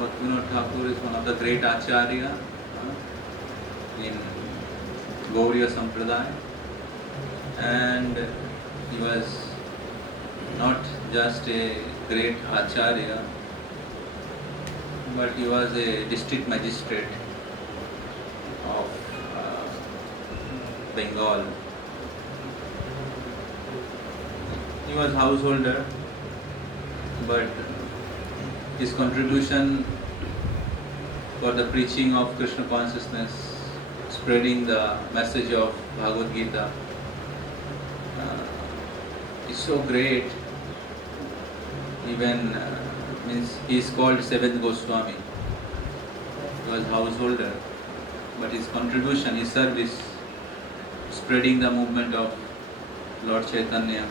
Bhaktivinoda Thakur is one of the great Acharya in Gauriya Sampradaya, and he was not just a great Acharya, but he was a district magistrate of Bengal. He was householder, but his contribution for the preaching of Krishna consciousness, spreading the message of Bhagavad Gita is so great. Even means he is called Seventh Goswami. He was householder, but his contribution, his service, spreading the movement of Lord Chaitanya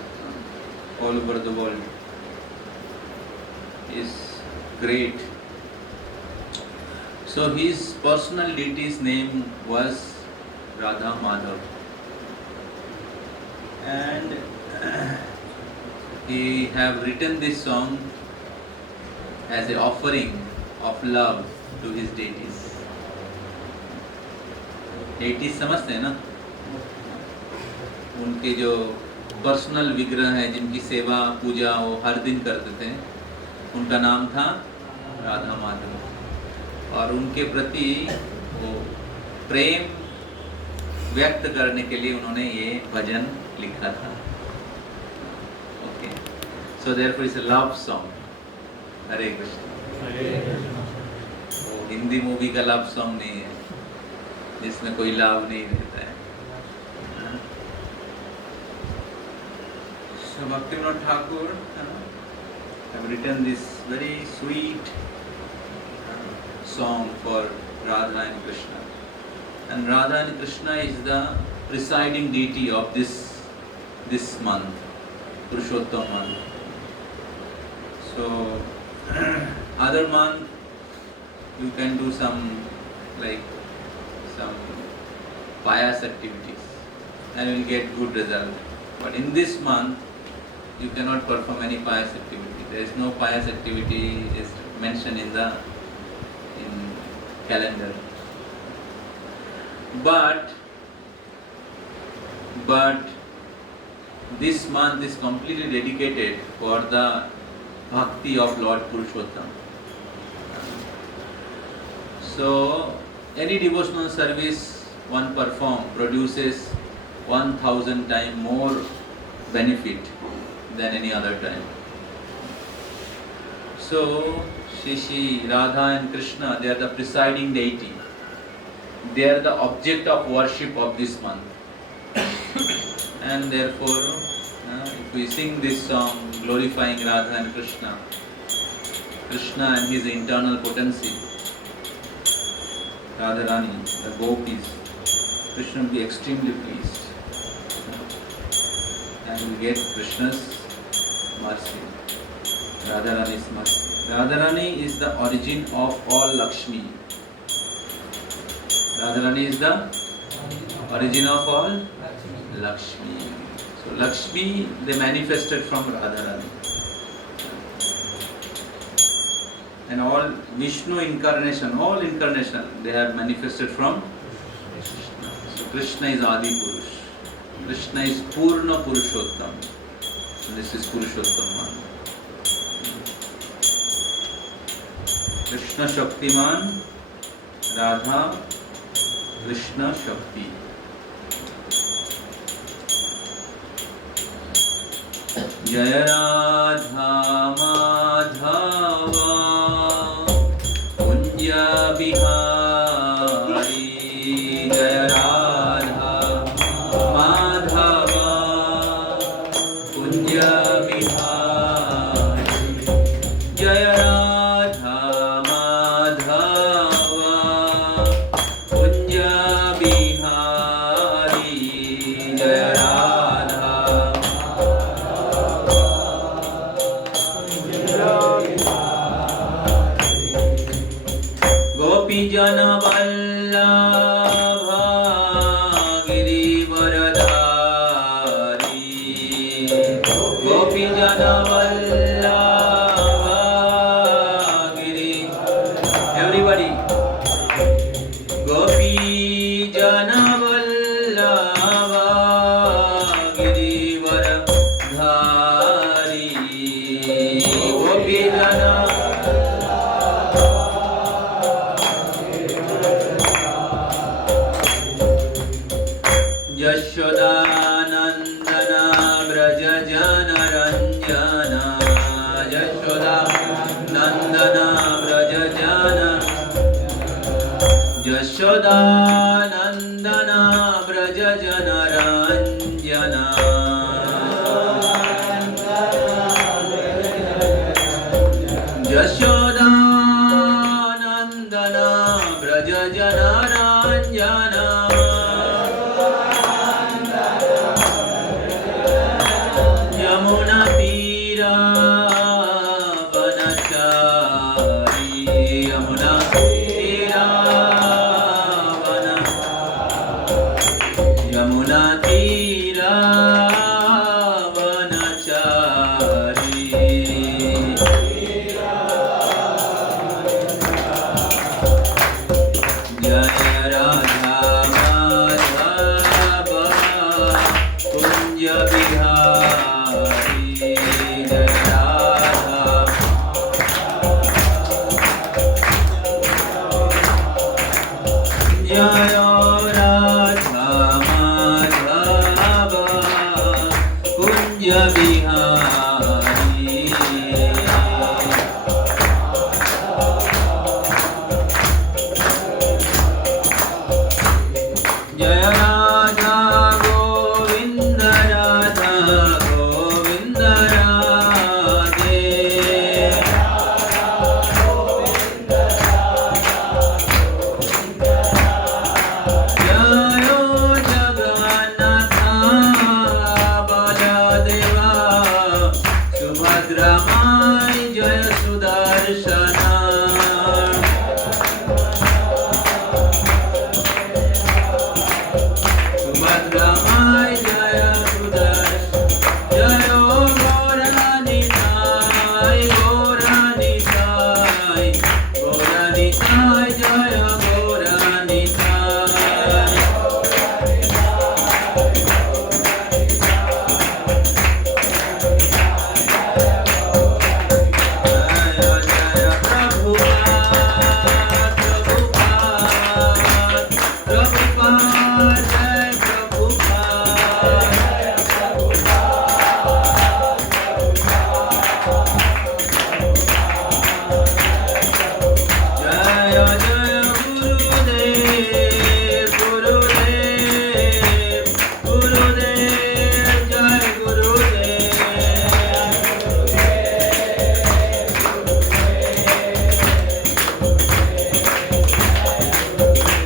all over the world is great. So his personal deity's name was Radha Madhav, and he have written this song as an offering of love to his deities. Deities समझते हैं ना, उनके जो personal विग्रह हैं जिनकी सेवा पूजा वो हर दिन करते थे, उनका नाम था राधा माधव, और उनके प्रति वो प्रेम व्यक्त करने के लिए उन्होंने ये भजन लिखा था. Okay, so therefore it's a love song. Hare Krishna. वो हिंदी मूवी का लव सॉन्ग नहीं है जिसमें कोई लव नहीं रहता है. So Bhaktivinoda Thakur have written this very sweet song for Radha and Krishna, and Radha and Krishna is the presiding deity of this month, Purushottam month. So other month you can do some pious activities and you will get good result, but in this month you cannot perform any pious activity. There is no pious activity is mentioned in calendar. But this month is completely dedicated for the bhakti of Lord Purushottam. So any devotional service one perform produces 1000 times more benefit than any other time. So Shri Radha and Krishna, they are the presiding deity. They are the object of worship of this month. And therefore, if we sing this song glorifying Radha and Krishna, Krishna and his internal potency, Radharani, the gopis, Krishna will be extremely pleased and will get Krishna's mercy, Radharani's mercy. Radharani is the origin of all Lakshmi. Radharani is the origin of all Lakshmi. So Lakshmi, they manifested from Radharani. And all Vishnu incarnation, all incarnation, they have manifested from Krishna. So Krishna is Adi Purush. Krishna is Purna Purushottam. So this is Purushottam man. Krishna Shaktiman, Radha, Krishna Shakti. Jaya Radha Madhava Kunja Bihari. Jaya Radha Madhava Kunja Bihari. Jaya Radha Madhava Kunja Bihari. Jaya Radha Gopi Jana Vallabha Girivaradhari. Gopi Jana Vallabha Girivaradhari. यशोदानन्दना Vraj जनरञ्जना यशोदानन्दना Vraj जनरञ्जना यमुनातीरा वनचारी यमुनातीरा यमुनातीरा वनचारी जय राधा माधव कुंज बिहारी जय राधा जय राधा माधव कुंज बिहारी जय राधा गोविंद राधा गोविंद राधे जयो जगन्नाथ बलदेवा सुभद्रा माई जय सुदर्शना सुभद्रा माई जय सुदर्शन जय गौरानी साई गौरानी साई गौरानी साई जय गौरानी साई जय जय प्रभुपाद प्रभुपाद प्रभुपाद जय प्रभुपाद जय जय गुरुदेव गुरुदेव गुरुदेव जय गुरुदेव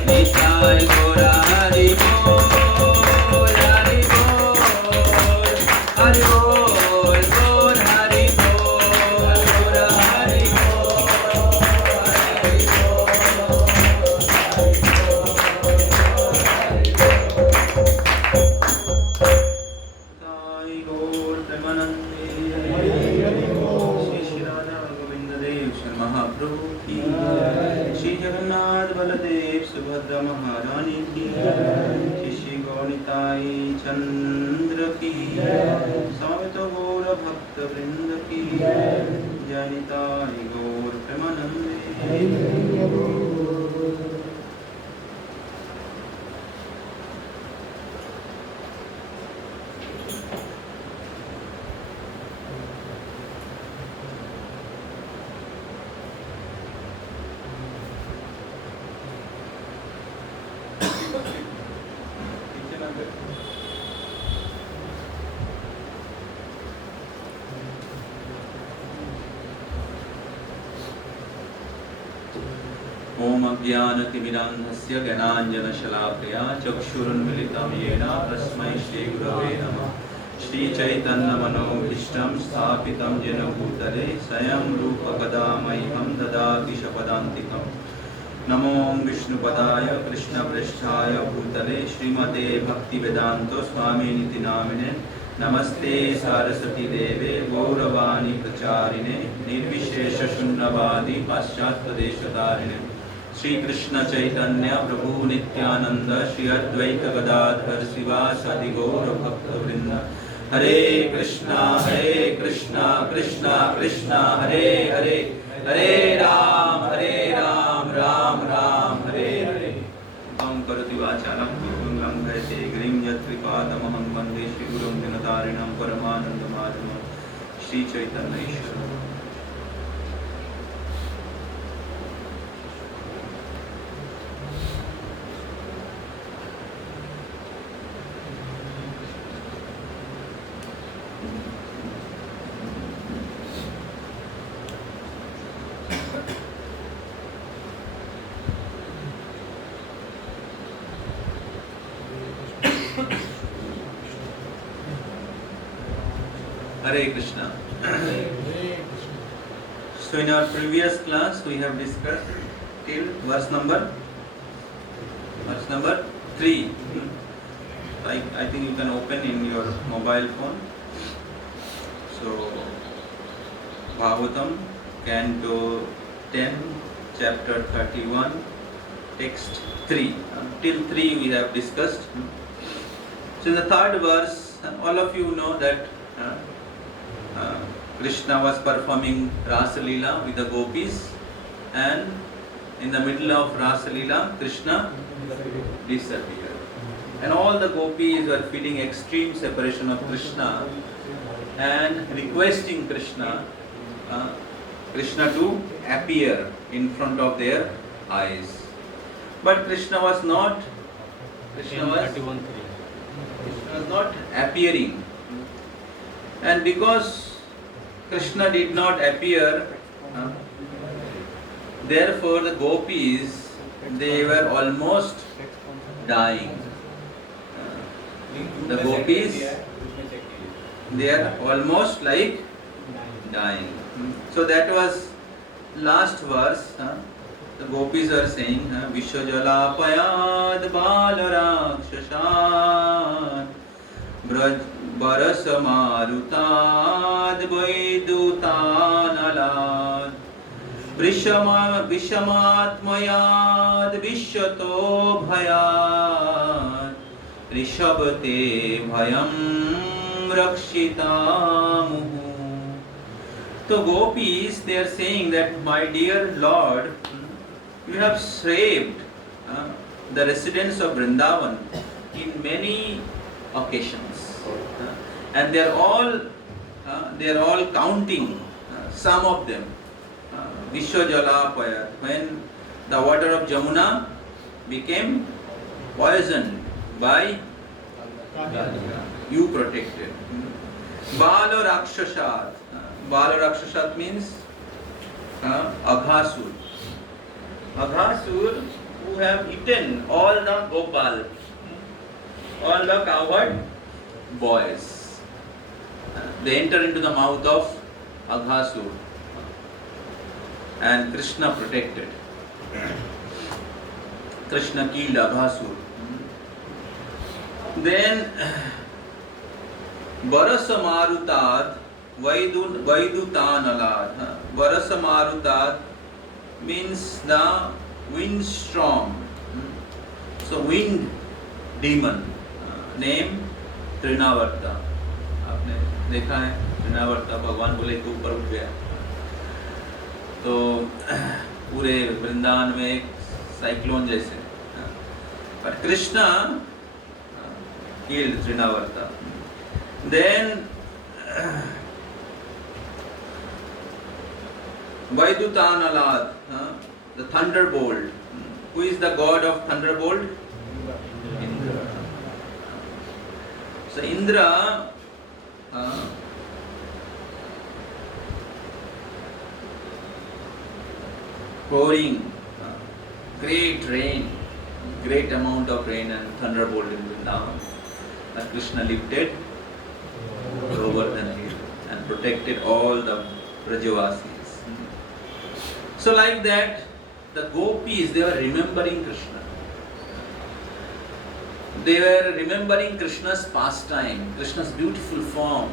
निताय गौरा हरि बोल हरि बोल हरि बोल बोल हरि बोल गौरा हरि ताई गौर प्रेमानंदे श्री श्री राधा गोविंद देव श्री महाप्रभु की श्री जगन्नाथ बलदेव सुभद्रा महारानी की श्री श्री गौनिताई चंद्र की समवेत गौर भक्त वृंद की जनिताई गौर प्रेमानंदे ओम अज्ञानतिमिरान्धस्य ज्ञानाञ्जनशलाकया चक्षुरुन्मिलितं येन तस्मै श्रीगुरवे नमः श्रीचैतन्यमनोभीष्टं स्थापितं येन भूतले स्वयं रूपकदा मह्यं ददाति शपदान्तिकम् नमो विष्णुपदाय कृष्णप्रेष्ठाय भूतले श्रीमते भक्तिवेदान्त स्वामिनिति नामिने नमस्ते सारस्वती देवे गौरवाणी प्रचारिणे निर्विशेष शून्यवादी पाश्चात्यदेशतारिणे श्री कृष्ण चैतन्य प्रभु नित्यानंद श्री अद्वैत गदाधर शिवासादि गौर भक्त वृंद हरे कृष्णा कृष्णा कृष्णा हरे हरे हरे राम राम राम हरे हरे ओम करोति वाचालं मंगलं कहते ग्रीं यत्कृपातमहं वन्दे श्रीगुरुं दिनतारिणं परमानन्दमाधवं Shri Chaitanya ईश्वरम् Hare Krishna. So in our previous class we have discussed till verse number 3. I think you can open in your mobile phone. So Bhagavatam, Canto 10, chapter 31, text 3. Till 3 we have discussed. So in the third verse, all of you know that Krishna was performing Rasa Leela with the gopis, and in the middle of Rasa Leela, Krishna disappeared. And all the gopis were feeling extreme separation of Krishna and requesting Krishna to appear in front of their eyes. But Krishna was not appearing. And because Krishna did not appear, therefore the gopis, they were almost dying. The gopis, they are almost like dying. So that was last verse. The gopis are saying, Vishwajalapayad Balarakshashan Barasa Marutad Vaidutanalad Vishamatmayad Vishyato Bhayad Rishabate Bhayam Rakshitamuhu. So gopis, they are saying that, my dear Lord, you have saved the residents of Vrindavan in many occasions, and they are all counting some of them. Vishwajalapaya, when the water of Jamuna became poisoned by you protected. Balo Rakshasat. Balo Rakshasat means Aghasur. Aghasur, who have eaten all the Gopal, all the cowherd boys. They enter into the mouth of Aghasur, and Krishna protected. Krishna killed Aghasur. Then Barasa Marutad Vaidutanalad. Barasa Marutad means the wind storm. So wind demon, name Trinavarta. आपने देखा है Trinavarta, भगवान बोले कि ऊपर उठ गया, तो पूरे वृंदावन में एक साइक्लोन जैसे. But Krishna killed Trinavarta. Then Vaidutanalad, the thunderbolt. Who is the god of thunderbolt? Indra. So Indra pouring great rain, great amount of rain and thunderbolt in Vrindavan. And Krishna lifted Govardhan hill and protected all the Brajavasis. So like that, the gopis, they were remembering Krishna. They were remembering Krishna's pastime, Krishna's beautiful form.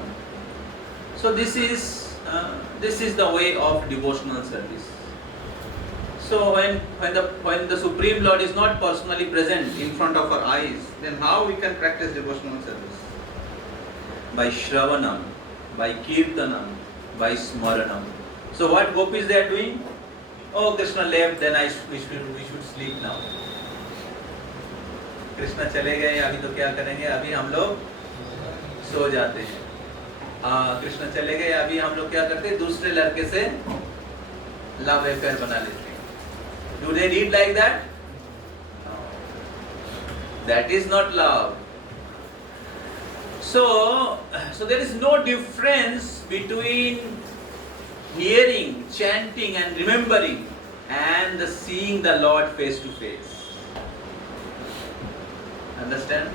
So this is the way of devotional service. So when the Supreme Lord is not personally present in front of our eyes, then how we can practice devotional service? By Shravanam, by Kirtanam, by Smaranam. So what gopis they are doing? Oh, Krishna left, then we should sleep now. Krishna चले गए, अभी तो क्या करेंगे, अभी हम लोग सो जाते हैं. कृष्ण चले गए, अभी हम लोग क्या करते हैं, दूसरे लड़के से लव अफेयर बना लेते हैं. Do they read like that? No. That is not love. So there is no difference between hearing, chanting and remembering and seeing the Lord face to face. Understand?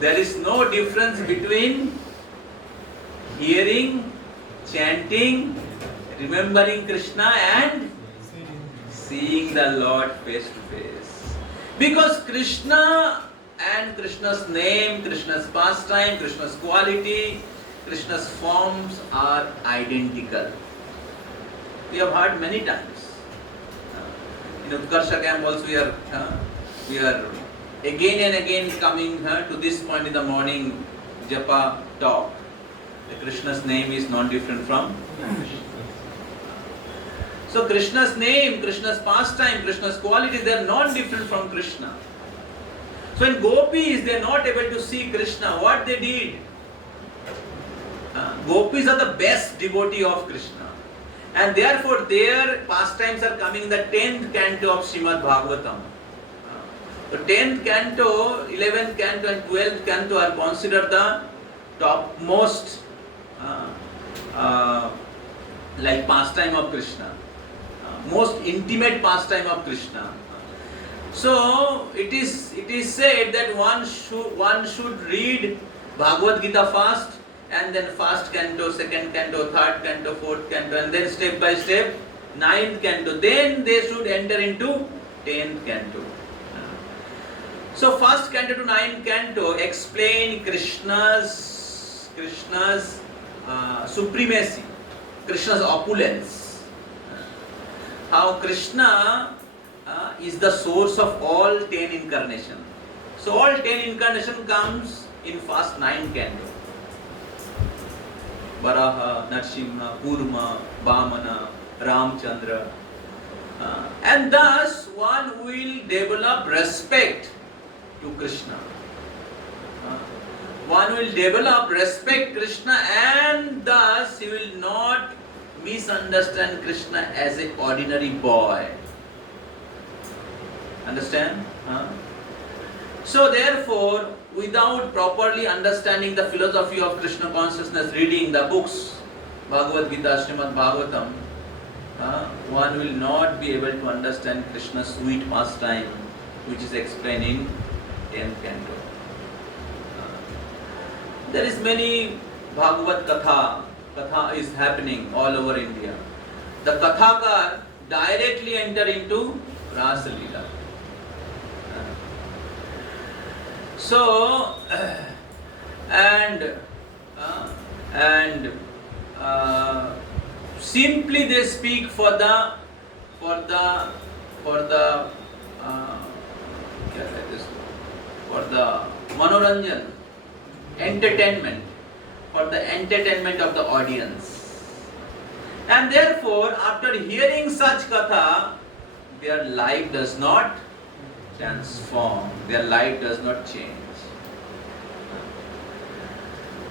There is no difference between hearing, chanting, remembering Krishna and seeing the Lord face to face. Because Krishna and Krishna's name, Krishna's pastime, Krishna's quality, Krishna's forms are identical. We have heard many times. In Utkarsha camp also we are again and again coming to this point in the morning japa talk. The Krishna's name is not different from so Krishna's name, Krishna's pastime, Krishna's quality, they are not different from Krishna. So in gopis they are not able to see Krishna. What they did? Gopis are the best devotee of Krishna. And therefore their pastimes are coming in the 10th canto of Srimad Bhagavatam. The 10th canto, 11th canto and 12th canto are considered the topmost like pastime of Krishna. Most intimate pastime of Krishna. So it is said that one should read Bhagavad Gita first, and then first canto, second canto, third canto, fourth canto, and then step by step 9th canto. Then they should enter into 10th canto. So first canto to 9th canto explain Krishna's supremacy, Krishna's opulence. How Krishna is the source of all 10 incarnation. So all 10 incarnation comes in first 9 canto. Varaha, Narsimha, Kurma, Vamana, Ramchandra. And thus one will develop respect to Krishna. One will develop respect Krishna, and thus he will not misunderstand Krishna as an ordinary boy. Understand? So therefore, without properly understanding the philosophy of Krishna consciousness, reading the books, Bhagavad Gita, Srimad Bhagavatam, one will not be able to understand Krishna's sweet pastime, which is explained in 10th canto. There is many Bhagavad Katha is happening all over India. The Kathakar directly enter into Rasa Leela. So, simply they speak for the manoranjan, entertainment, for the entertainment of the audience. And therefore, after hearing such katha, their life does not transform, their life does not change.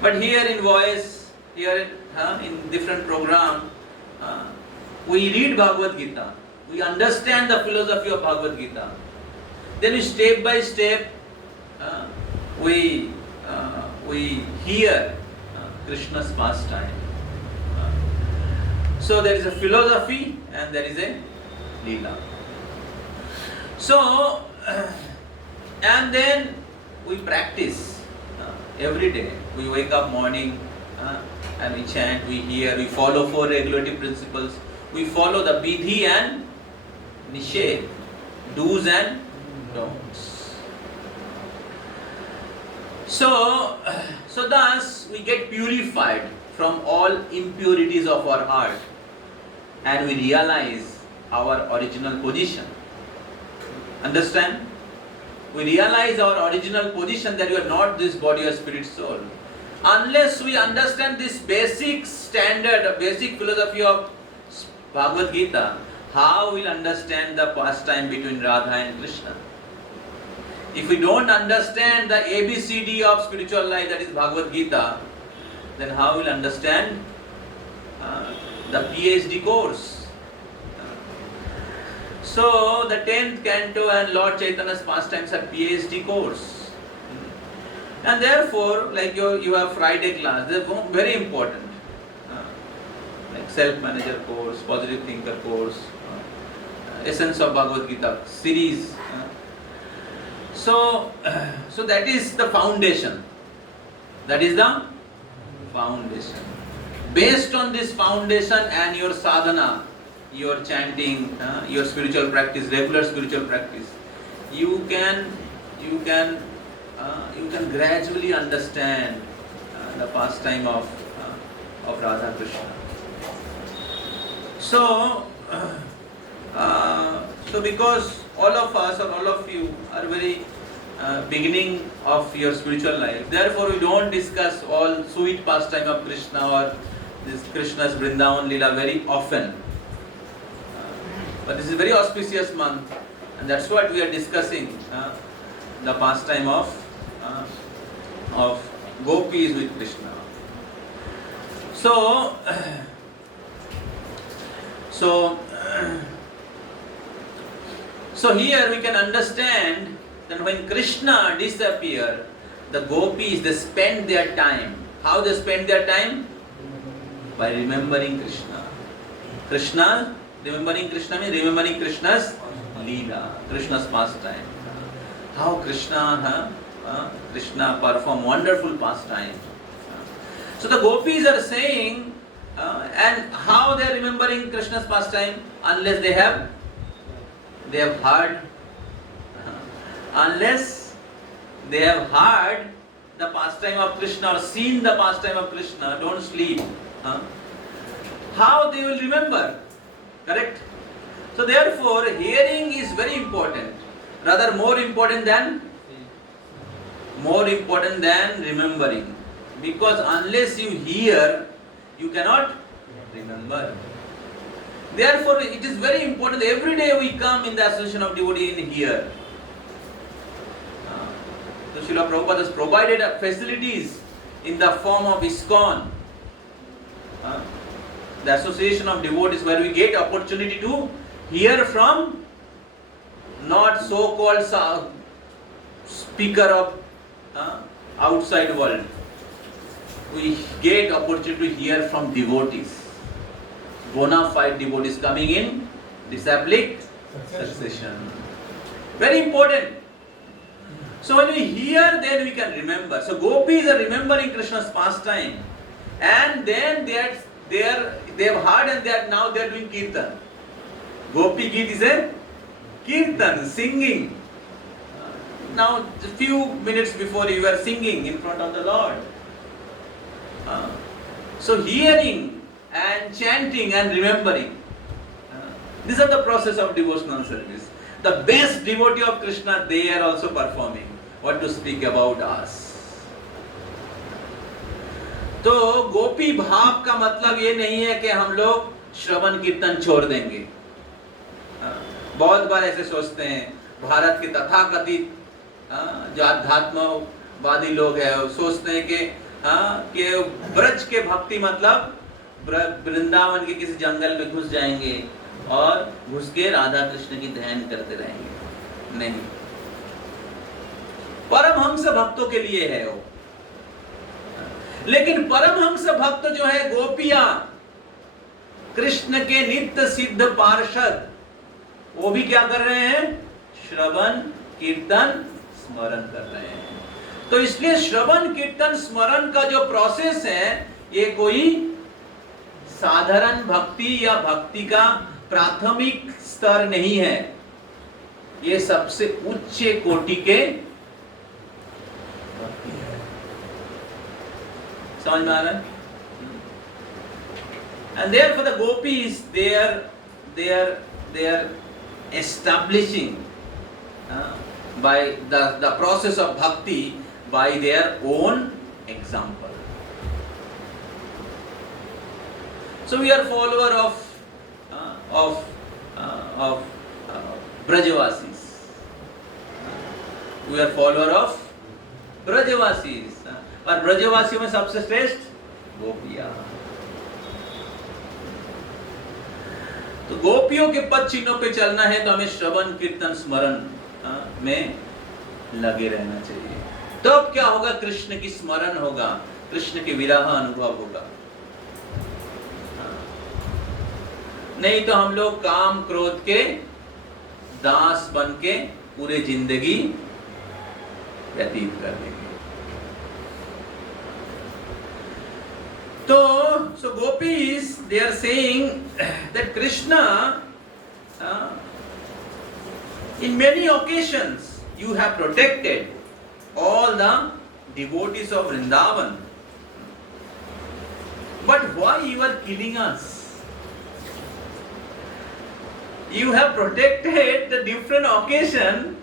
But here in voice, here in different program, we read Bhagavad Gita, we understand the philosophy of Bhagavad Gita. Then we step by step, we hear Krishna's pastime. So there is a philosophy and there is a Leela. So, and then we practice every day. We wake up morning and we chant, we hear, we follow 4 regulative principles. We follow the Vidhi and Nishedh, do's and don'ts. So thus we get purified from all impurities of our heart and we realize our original position. Understand? We realize our original position, that you are not this body or spirit soul. Unless we understand this basic standard, basic philosophy of Bhagavad Gita, how we'll understand the pastime between Radha and Krishna? If we don't understand the ABCD of spiritual life, that is Bhagavad Gita, then how we'll understand the PhD course? So the 10th canto and Lord Chaitanya's pastimes are PhD course. And therefore, like you have Friday class, they're very important. Like self-manager course, positive thinker course, essence of Bhagavad Gita series. So that is the foundation. That is the foundation. Based on this foundation and your sadhana, your chanting, your spiritual practice, regular spiritual practice, you can gradually understand the pastime of Radha Krishna. So because all of us or all of you are very beginning of your spiritual life, therefore we don't discuss all sweet pastime of Krishna or this Krishna's Vrindavan Leela very often. But this is a very auspicious month, and that's what we are discussing, the pastime of gopis with Krishna. So here we can understand that when Krishna disappeared, the gopis, they spend their time. How they spend their time? By remembering Krishna. Remembering Krishna means remembering Krishna's Leela, Krishna's pastime. How Krishna performed wonderful pastime. So the gopis are saying, and how they are remembering Krishna's pastime? Unless they have heard, unless they have heard the pastime of Krishna or seen the pastime of Krishna, don't sleep. How they will remember? Correct? So therefore, hearing is very important. Rather more important than remembering. Because unless you hear, you cannot remember. Therefore, it is very important. Every day we come in the association of devotee in here. So Srila Prabhupada has provided facilities in the form of ISKCON. The association of devotees, where we get opportunity to hear from not so-called speaker of outside world. We get opportunity to hear from devotees, bona fide devotees coming in disciplic succession. Very important. So when we hear, then we can remember. So gopis are remembering Krishna's pastime, and then they have heard, and now they are doing kirtan. Gopi Geet is a kirtan, singing. Now, a few minutes before you were singing in front of the Lord. So hearing and chanting and remembering. These are the process of devotional service. The best devotee of Krishna, they are also performing. What to speak about us? तो गोपी भाव का मतलब ये नहीं है कि हम लोग श्रवण कीर्तन छोड़ देंगे. बहुत बार ऐसे सोचते हैं, भारत के तथाकथित जो आध्यात्मवादी लोग हैं, सोचते हैं कि ब्रज के भक्ति मतलब वृंदावन के किसी जंगल में घुस जाएंगे और घुस के राधा कृष्ण की ध्यान करते रहेंगे. नहीं, परमहंस भक्तों के लिए है वो. लेकिन परमहंस भक्त जो है, गोपियां, कृष्ण के नित्य सिद्ध पार्षद, वो भी क्या कर रहे हैं? श्रवण कीर्तन स्मरण कर रहे हैं. तो इसलिए श्रवण कीर्तन स्मरण का जो प्रोसेस है, ये कोई साधारण भक्ति या भक्ति का प्राथमिक स्तर नहीं है. ये सबसे उच्च कोटि के भक्ति है. समझ में आ रहा है? And therefore the gopis, they are establishing by the process of bhakti by their own example. So we are follower of Brajavasis. We are follower of Brajavasis. और ब्रजवासियों में सबसे श्रेष्ठ गोपियां. तो गोपियों के पद चिन्हों पे चलना है तो हमें श्रवण कीर्तन स्मरण में लगे रहना चाहिए. तब क्या होगा? कृष्ण की स्मरण होगा, कृष्ण के विरह अनुभव होगा. नहीं तो हम लोग काम क्रोध के दास बन के पूरे जिंदगी व्यतीत कर देंगे. So gopis, they are saying that Krishna, in many occasions, you have protected all the devotees of Vrindavan. But why you are killing us? You have protected the different occasion,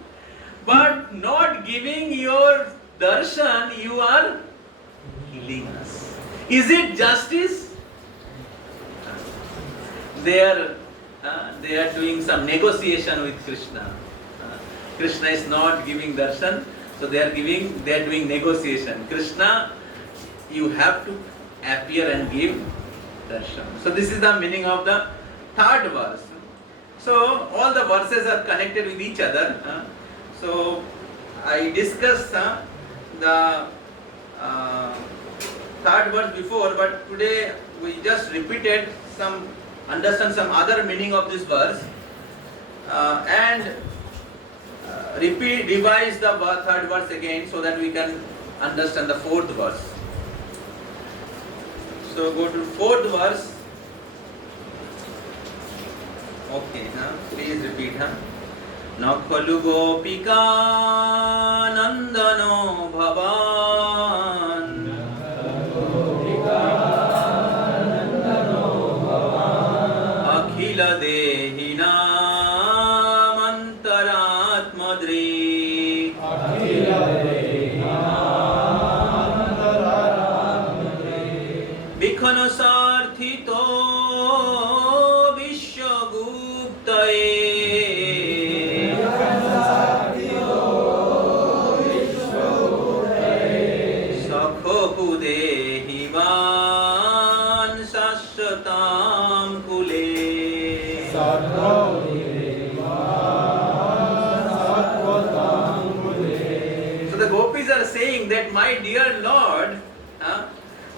but not giving your darshan, you are killing us. Is it justice? They are doing some negotiation with Krishna. Krishna is not giving darshan, so they are doing negotiation. Krishna, you have to appear and give darshan. So this is the meaning of the third verse. So all the verses are connected with each other. So I discussed the third verse before, but today we just repeated understand some other meaning of this verse and revise the third verse again so that we can understand the fourth verse. So go to fourth verse. Okay, please repeat. Na khalu gopika nandano bhavan akhila dehinam antaratmadri bikhano sarthito that my dear Lord,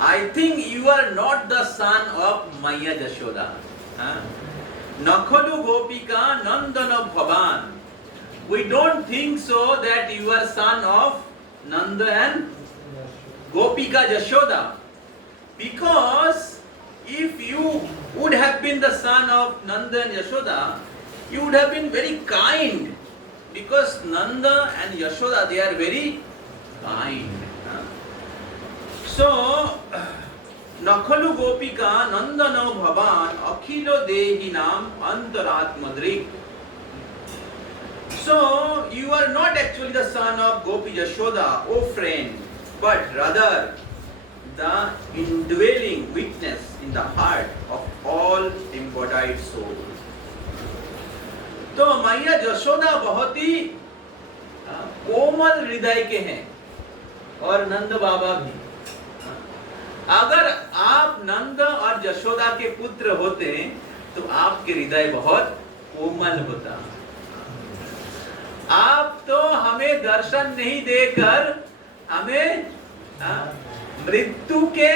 I think you are not the son of Maya Jashoda. Nakhalu Gopika Nandana Bhavan. We don't think so that you are son of Nanda and Gopika Jashoda. Because if you would have been the son of Nanda and Yashoda, you would have been very kind. Because Nanda and Yashoda, they are very kind. So, Nakhalu Gopika Nandano Bhavan Akhilo Dehinam Antaratmadrik. So, you are not actually the son of Gopi Yashoda, O friend, but rather the indwelling witness in the heart of all embodied souls. तो मैया यशोदा बहुत ही कोमल हृदय के हैं और नंद बाबा भी. अगर आप नंद और यशोदा के पुत्र होते तो आपके हृदय बहुत कोमल होता. आप तो हमें दर्शन नहीं देकर हमें मृत्यु के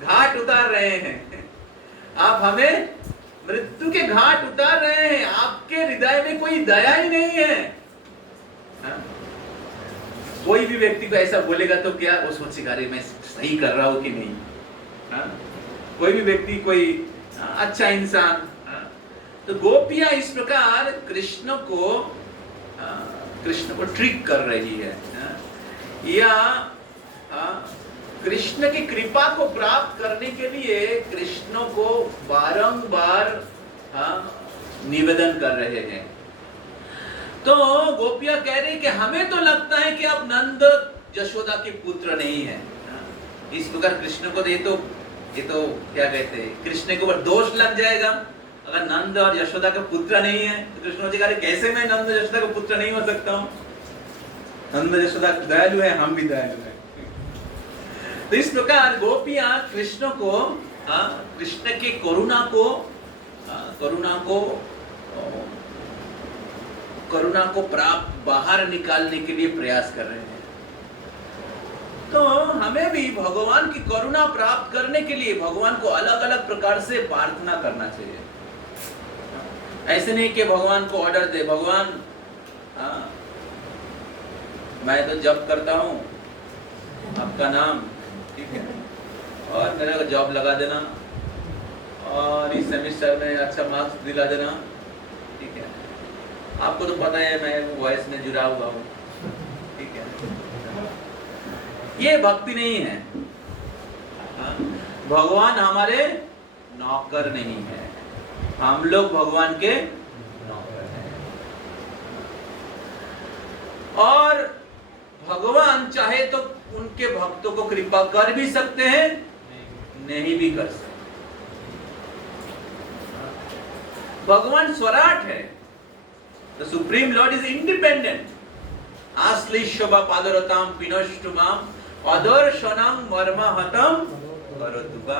घाट उतार रहे हैं. आप हमें मृत्यु के घाट उतार रहे हैं. आपके हृदय में कोई दया ही नहीं है. कोई भी व्यक्ति को ऐसा बोलेगा तो क्या वो सोचेगा अरे मैं सही कर रहा हूं कि नहीं. कोई भी व्यक्ति कोई अच्छा इंसान. तो गोपियां इस प्रकार कृष्ण को ट्रिक कर रही है या कृष्ण की कृपा को प्राप्त करने के लिए कृष्ण को बारंबार निवेदन कर रहे हैं. तो गोपियां कह रही कि हमें तो लगता है कि आप नंद यशोदा के पुत्र नहीं है. इस प्रकार कृष्ण को ये तो क्या कहते हैं, कृष्ण के ऊपर दोष लग जाएगा. अगर नंद और यशोदा का पुत्र नहीं है तो कृष्ण सोचेगा अरे कैसे मैं नंद यशोदा का पुत्र नहीं हो सकता हूँ. नंद यशोदा दयालु है, हम भी दयालु है. तो इस प्रकार गोपियां कृष्ण को कृष्ण की करुणा को प्राप्त बाहर निकालने के लिए प्रयास कर रहे हैं. तो हमें भी भगवान की करुणा प्राप्त करने के लिए भगवान को अलग अलग प्रकार से प्रार्थना करना चाहिए. ऐसे नहीं कि भगवान को ऑर्डर दे, भगवान मैं तो जप करता हूँ आपका नाम, ठीक है, और मेरा जॉब लगा देना और इस सेमेस्टर में अच्छा मार्क्स दिला देना, ठीक है। आपको तो पता है मैं वॉइस में जुड़ा हुआ हूँ, ठीक है। ये भक्ति नहीं है। भगवान हमारे नौकर नहीं है, हम लोग भगवान के नौकर हैं। और भगवान चाहे तो उनके भक्तों को कृपा कर भी सकते हैं, नहीं भी कर सकते। भगवान स्वराट है। The Supreme Lord is independent. आश्लिष्यवा पादरताम पिनष्टुमाम अदर्शनम मर्महतम करोतुका।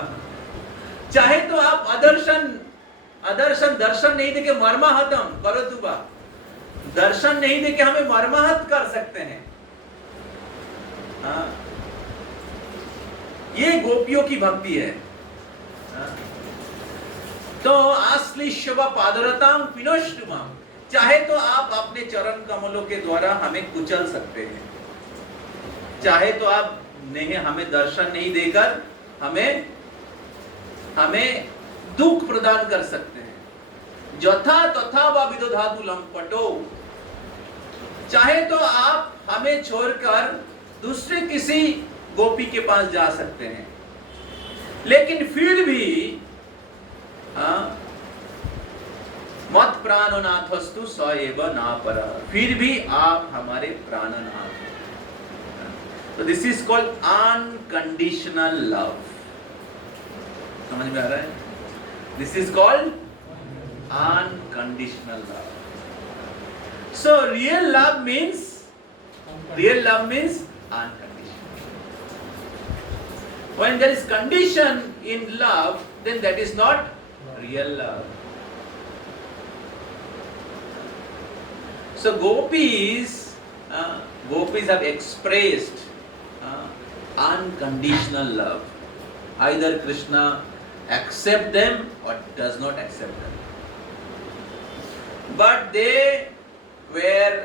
चाहे तो आप अदर्शन दर्शन नहीं देके मर्महतम करोतुका, दर्शन नहीं देके हमें मर्महत कर सकते हैं। ये गोपियों की भक्ति है। तो आश्लिष्यवा पादरताम पिनष्टुमाम, चाहे तो आप अपने चरण कमलों के द्वारा हमें कुचल सकते हैं, चाहे तो आप नहीं हमें दर्शन नहीं देकर हमें दुख प्रदान कर सकते हैं। यथा तथा वा विदधातु लंपटो, चाहे तो आप हमें छोड़कर दूसरे किसी गोपी के पास जा सकते हैं, लेकिन फिर भी मत प्राणनाथस्तु स एव नापरा, फिर भी आप हमारे प्राणनाथ हैं। तो this is called unconditional love. समझ में आ रहा है? This is called unconditional love. So real love means unconditional. When there is condition in love, then that is not real love. So gopis have expressed unconditional love. Either Krishna accept them or does not accept them. But they were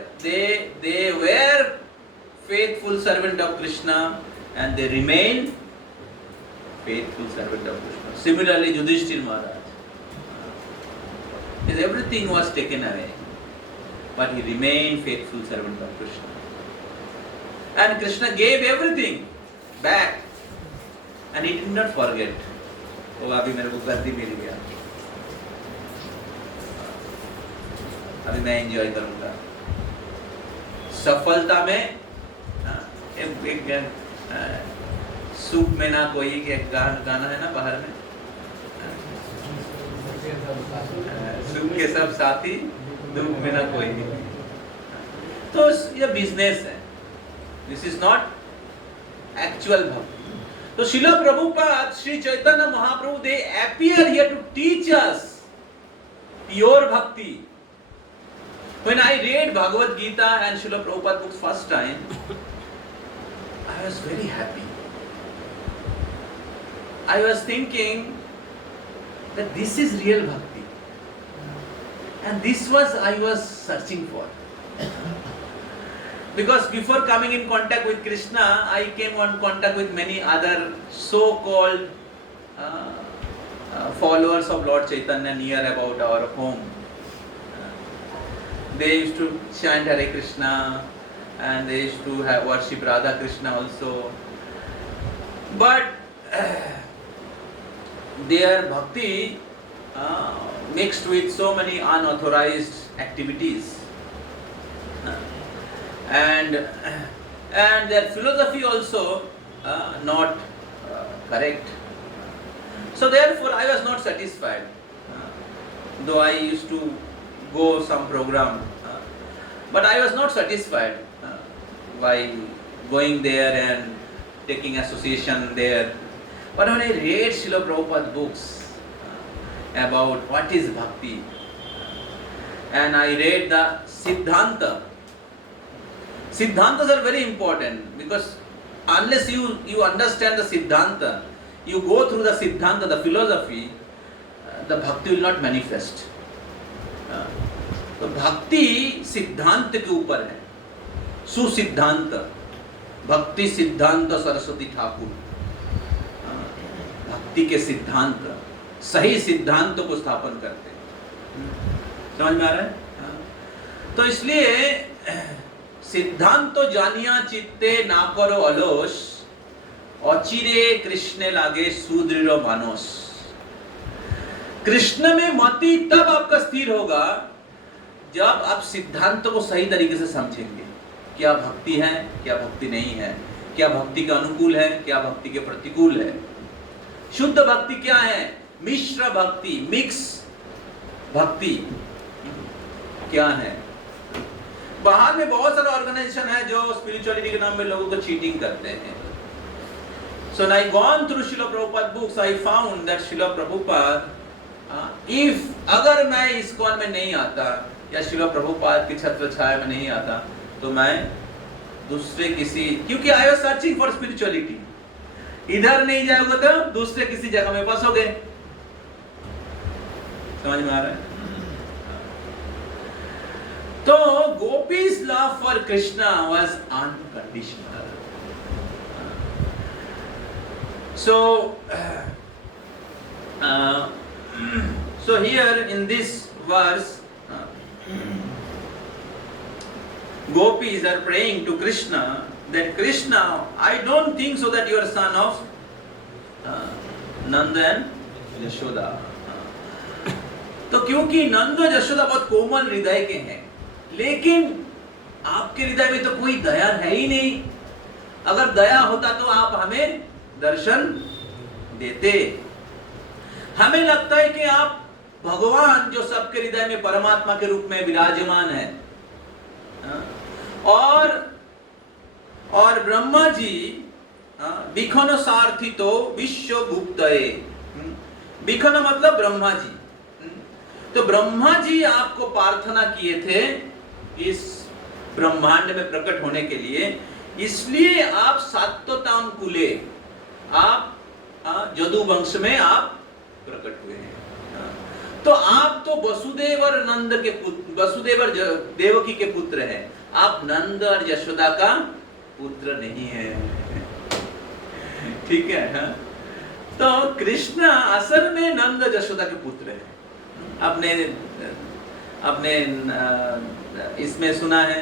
faithful servant of Krishna and they remain faithful servant of Krishna. Similarly, Yudhishthir Maharaj, everything was taken away, but he remained faithful servant of Krishna. And Krishna gave everything back, and he did not forget. Oh, अभी मेरे को गर्दी मिल गया, अभी मैं enjoy करूंगा। सफलता में एक सुख में ना कोई, एक गाना है ना बाहर में, सुख के सब साथी दुख में ना कोई। तो ये बिजनेस है, this is not actual bhakti. तो Srila Prabhupada, Shri Chaitanya Mahaprabhu, they appear here to teach us pure bhakti. When I read Bhagavad Gita and Srila Prabhupada books first time, I was very happy. I was thinking that this is real bhakti, and this was I was searching for. Because before coming in contact with Krishna, I came on contact with many other so-called followers of Lord Chaitanya near about our home. They used to chant Hare Krishna and they used to have worship Radha Krishna also. But their bhakti mixed with so many unauthorized activities. And their philosophy also not correct. So therefore I was not satisfied. Though I used to go some program, but I was not satisfied by going there and taking association there. But when I read Srila Prabhupada books about what is bhakti, and I read the Siddhanta. Siddhantas are very important, because unless you understand the Siddhanta, you go through the Siddhanta, the philosophy, the bhakti will not manifest. तो भक्ति सिद्धांत के ऊपर है, सुसिद्धांत, भक्ति सिद्धांत सरस्वती ठाकुर। भक्ति के सिद्धांत, सही सिद्धांतों को स्थापन करते हैं। समझ में आ रहा है? तो इसलिए सिद्धांत तो जानिया चित्ते ना करो अलस, अचिरे कृष्ण लागे सुदृढ़ मानस। कृष्ण में मति तब आपका स्थिर होगा जब आप सिद्धांतों को सही तरीके से समझेंगे। क्या भक्ति है, क्या भक्ति नहीं है, क्या भक्ति के अनुकूल है, क्या भक्ति के प्रतिकूल है। शुद्ध भक्ति क्या है? मिश्र भक्ति, मिक्स भक्ति क्या है। बाहर में बहुत सारे ऑर्गेनाइजेशन है जो स्पिरिचुअलिटी के नाम में लोगों को चीटिंग करते हैं। So I gone through Srila Prabhupada books, I found that Srila Prabhupada, if अगर मैं इस्कॉन में नहीं आता या श्रील प्रभुपाद की छत्र छाया में नहीं आता तो मैं दूसरे किसी, क्योंकि I was searching for spirituality, इधर नहीं जाओगे तो दूसरे किसी जगह में फंसोगे। समझ में आ रहा है? तो gopis love for Krishna was unconditional. So here in this verse, gopis are praying to Krishna that Krishna, I don't think so that you are son of Nanda and Yashoda. तो क्योंकि नंद और यशोदा बहुत कोमल हृदय के हैं, लेकिन आपके हृदय में तो कोई दया है ही नहीं। अगर दया होता तो आप हमें दर्शन देते। हमें लगता है कि आप भगवान जो सबके हृदय में परमात्मा के रूप में विराजमान है, और ब्रह्मा जी विखन सारथी तो विश्व गुप्तये, विखन मतलब ब्रह्मा जी। तो ब्रह्मा जी आपको प्रार्थना किए थे इस ब्रह्मांड में प्रकट होने के लिए, इसलिए आप सात्वताम कुले, आप जदु वंश में आप प्रकट हुए हैं। तो आप तो वसुदेव और नंद के पुत्र, वसुदेव और देवकी के पुत्र हैं। आप नंद और यशोदा का पुत्र नहीं है। ठीक है? तो कृष्ण असल में नंद यशोदा के पुत्र हैं। आपने इसमें सुना है,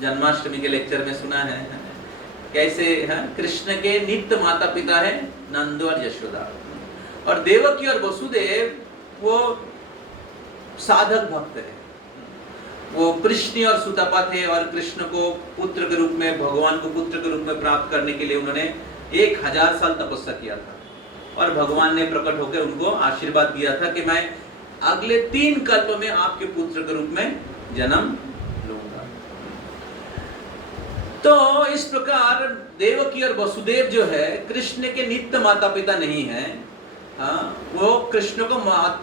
जन्माष्टमी के लेक्चर में सुना है कैसे कृष्ण के नित्य माता पिता है नंद और यशोदा, और देवकी और वसुदेव वो साधक भक्त है। वो कृष्ण और सुतपा थे, और कृष्ण को पुत्र के रूप में, भगवान को पुत्र के रूप में प्राप्त करने के लिए उन्होंने 1000 साल तपस्या किया था, और भगवान ने प्रकट होकर उनको आशीर्वाद दिया था कि मैं अगले 3 कल्प में आपके पुत्र के रूप में जन्म लूंगा। तो इस प्रकार देवकी और वसुदेव जो है कृष्ण के नित्य माता पिता नहीं है। वो कृष्ण को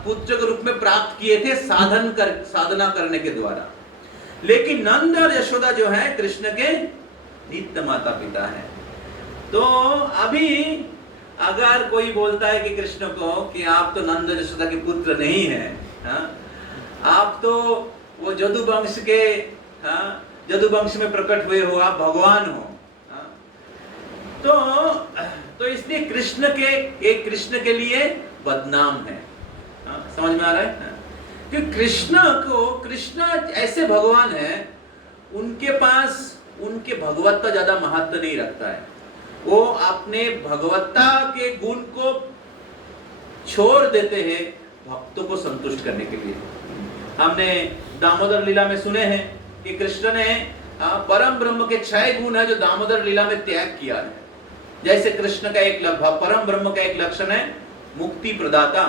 पुत्र के रूप में प्राप्त किए थे साधना करने के द्वारा। लेकिन नंद और यशोदा जो है कृष्ण के नित्य माता पिता है। तो अभी अगर कोई बोलता है कि कृष्ण को कि आप तो नंद यशोदा के पुत्र नहीं हैं, आप तो वो जदु वंश में प्रकट हुए हो, आप भगवान हो, तो इसलिए कृष्ण के लिए बदनाम है। समझ में आ रहा है? कि कृष्ण ऐसे भगवान है, उनके पास उनके भगवत्ता ज्यादा महत्व नहीं रखता है। वो अपने भगवत्ता के गुण को छोड़ देते हैं भक्तों को संतुष्ट करने के लिए। हमने दामोदर लीला में सुने हैं कि कृष्ण ने परम ब्रह्म के 6 गुण है जो दामोदर लीला में त्याग किया है। जैसे कृष्ण का एक परम ब्रह्म का एक लक्षण है मुक्ति प्रदाता,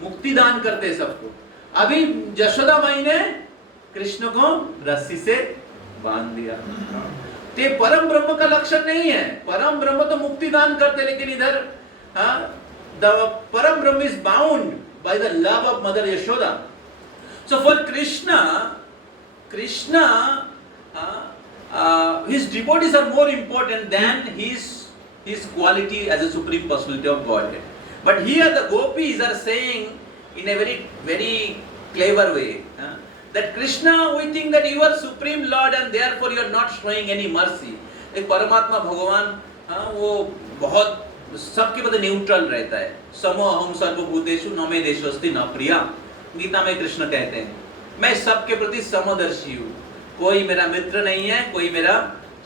मुक्ति दान करते सबको। अभी यशोदा माई ने कृष्ण को रस्सी से बांध दिया। तो परम ब्रह्म का लक्षण नहीं है। परम ब्रह्म तो मुक्ति दान करते, लेकिन इधर द परम ब्रह्म is bound by the love of mother Yashoda. So for Krishna his devotees are more important than his quality as a supreme personality of Godhead. But here the gopis are saying in a very very clever way that Krishna, we think that you are supreme Lord and therefore you are not showing any mercy. एक परमात्मा भगवान वो बहुत सबके प्रति neutral रहता है। समो अहम सर्वभूतेषु न मे देशोस्ति न प्रिया, गीता में कृष्ण कहते हैं मैं सबके प्रति समदर्शी हूँ, कोई मेरा मित्र नहीं है, कोई मेरा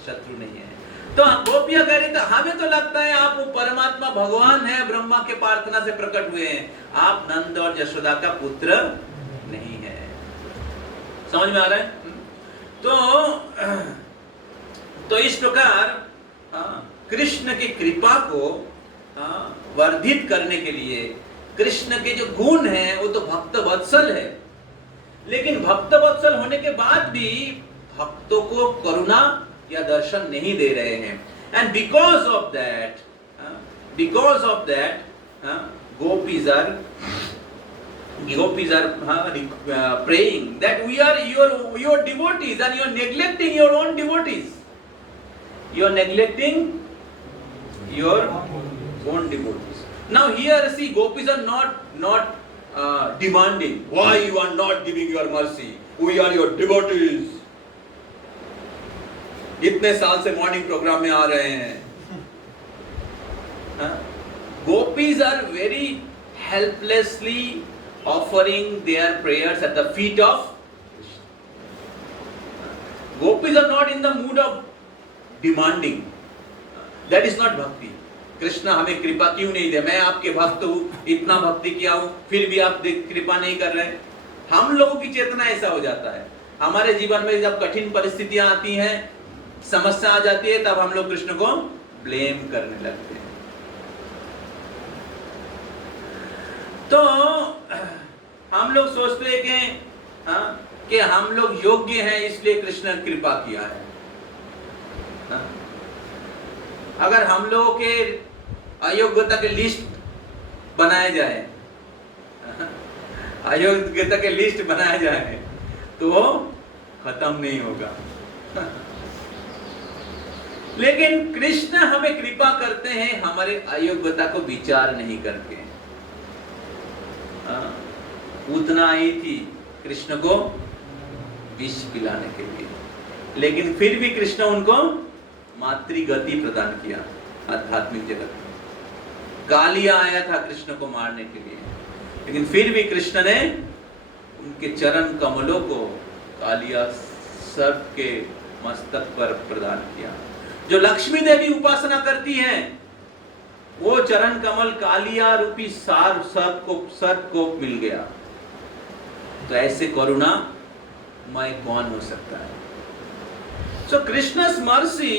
शत्रु नहीं है। तो गोपियां कह रही, तो हमें तो लगता है आप वो परमात्मा भगवान है, ब्रह्मा के प्रार्थना से प्रकट हुए हैं, आप नंद और यशोदा का पुत्र नहीं है। समझ में आ रहा है? तो इस प्रकार कृष्ण की कृपा को वर्धित करने के लिए कृष्ण के जो गुण हैं वो तो भक्त वत्सल है, लेकिन भक्त वत्सल होने के बाद भी भक्तों को करुणा या दर्शन नहीं दे रहे हैं। And because of that gopis are praying that we are your devotees and you are neglecting your own devotees. You are neglecting your own devotees. Now here see, gopis are not demanding why you are not giving your mercy. We are your devotees. इतने साल से morning program में आ रहे हैं. Gopis are very helplessly offering their prayers at the feet of Krishna. Gopis are not in the mood of demanding. That is not bhakti. Krishna हमें कृपा क्यों नहीं दे, मैं आपके भक्त हूँ, इतना भक्ति किया हूँ, फिर भी आप कृपा नहीं कर रहे. हम लोगों की चेतना ऐसा हो जाता है. हमारे जीवन में जब कठिन परिस्थितियां आती हैं, समस्या आ जाती है, तब हम लोग कृष्ण को ब्लेम करने लगते हैं. तो हम लोग सोचते हैं कि हम लोग योग्य हैं इसलिए कृष्ण ने कृपा किया है. अगर हम लोगों के अयोग्यता के लिस्ट बनाया जाए, अयोग्यता के लिस्ट बनाया जाए तो खत्म नहीं होगा. लेकिन कृष्ण हमें कृपा करते हैं हमारे अयोग्यता को विचार नहीं करके. उतना ही थी कृष्ण को विष पिलाने के लिए, लेकिन फिर भी कृष्ण उनको मातृगति प्रदान किया आध्यात्मिक जगत में. कालिया आया था कृष्ण को मारने के लिए, लेकिन फिर भी कृष्ण ने उनके चरण कमलों को कालिया सर्प के मस्तक पर प्रदान किया. जो लक्ष्मी देवी उपासना करती हैं, वो चरण कमल कालिया रूपी सर्प को मिल गया. तो ऐसे करुणा मैं कौन हो सकता है? So Krishna's mercy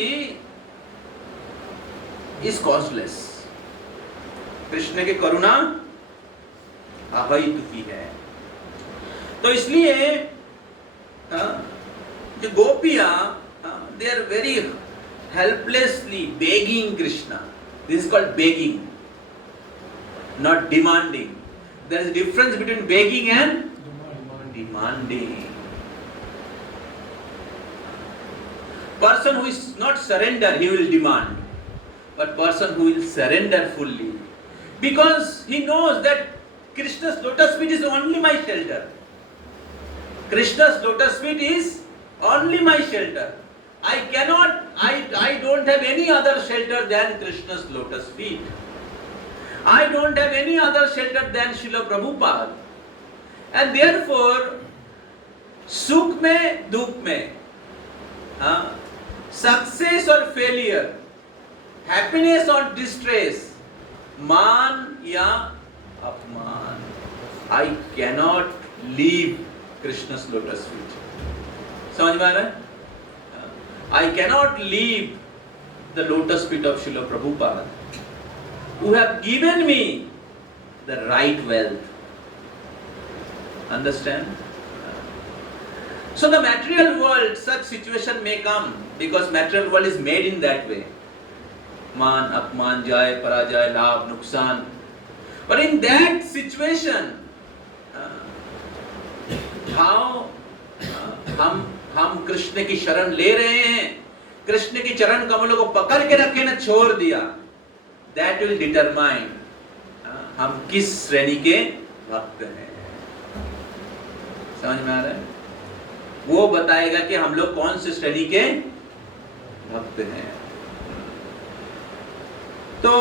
is causeless. Krishna की करुणा अहेतुकी है. तो इसलिए जो गोपियां, they are very helplessly begging Krishna. This is called begging, not demanding. There is a difference between begging and demanding. Person who is not surrender, he will demand. But person who will surrender fully, because he knows that Krishna's lotus feet is only my shelter. Krishna's lotus feet is only my shelter. I don't have any other shelter than Krishna's lotus feet. I don't have any other shelter than Srila Prabhupada. And therefore, सुख में दुख में, success और failure, happiness और distress, मान या अपमान, I cannot leave Krishna's lotus feet. समझ में आ रहा है? I cannot leave the lotus feet of Srila Prabhupada, who have given me the right wealth. Understand? So the material world, such situation may come because material world is made in that way. मान, अपमान, जय, पराजय, लाभ, नुकसान. But in that situation, how हम कृष्ण की शरण ले रहे हैं, कृष्ण की चरण कमलों को पकड़ के रखे ना छोड़ दिया, that will determine हम किस श्रेणी के भक्त हैं. समझ में आ रहा है? वो बताएगा कि हम लोग कौन से श्रेणी के भक्त हैं. तो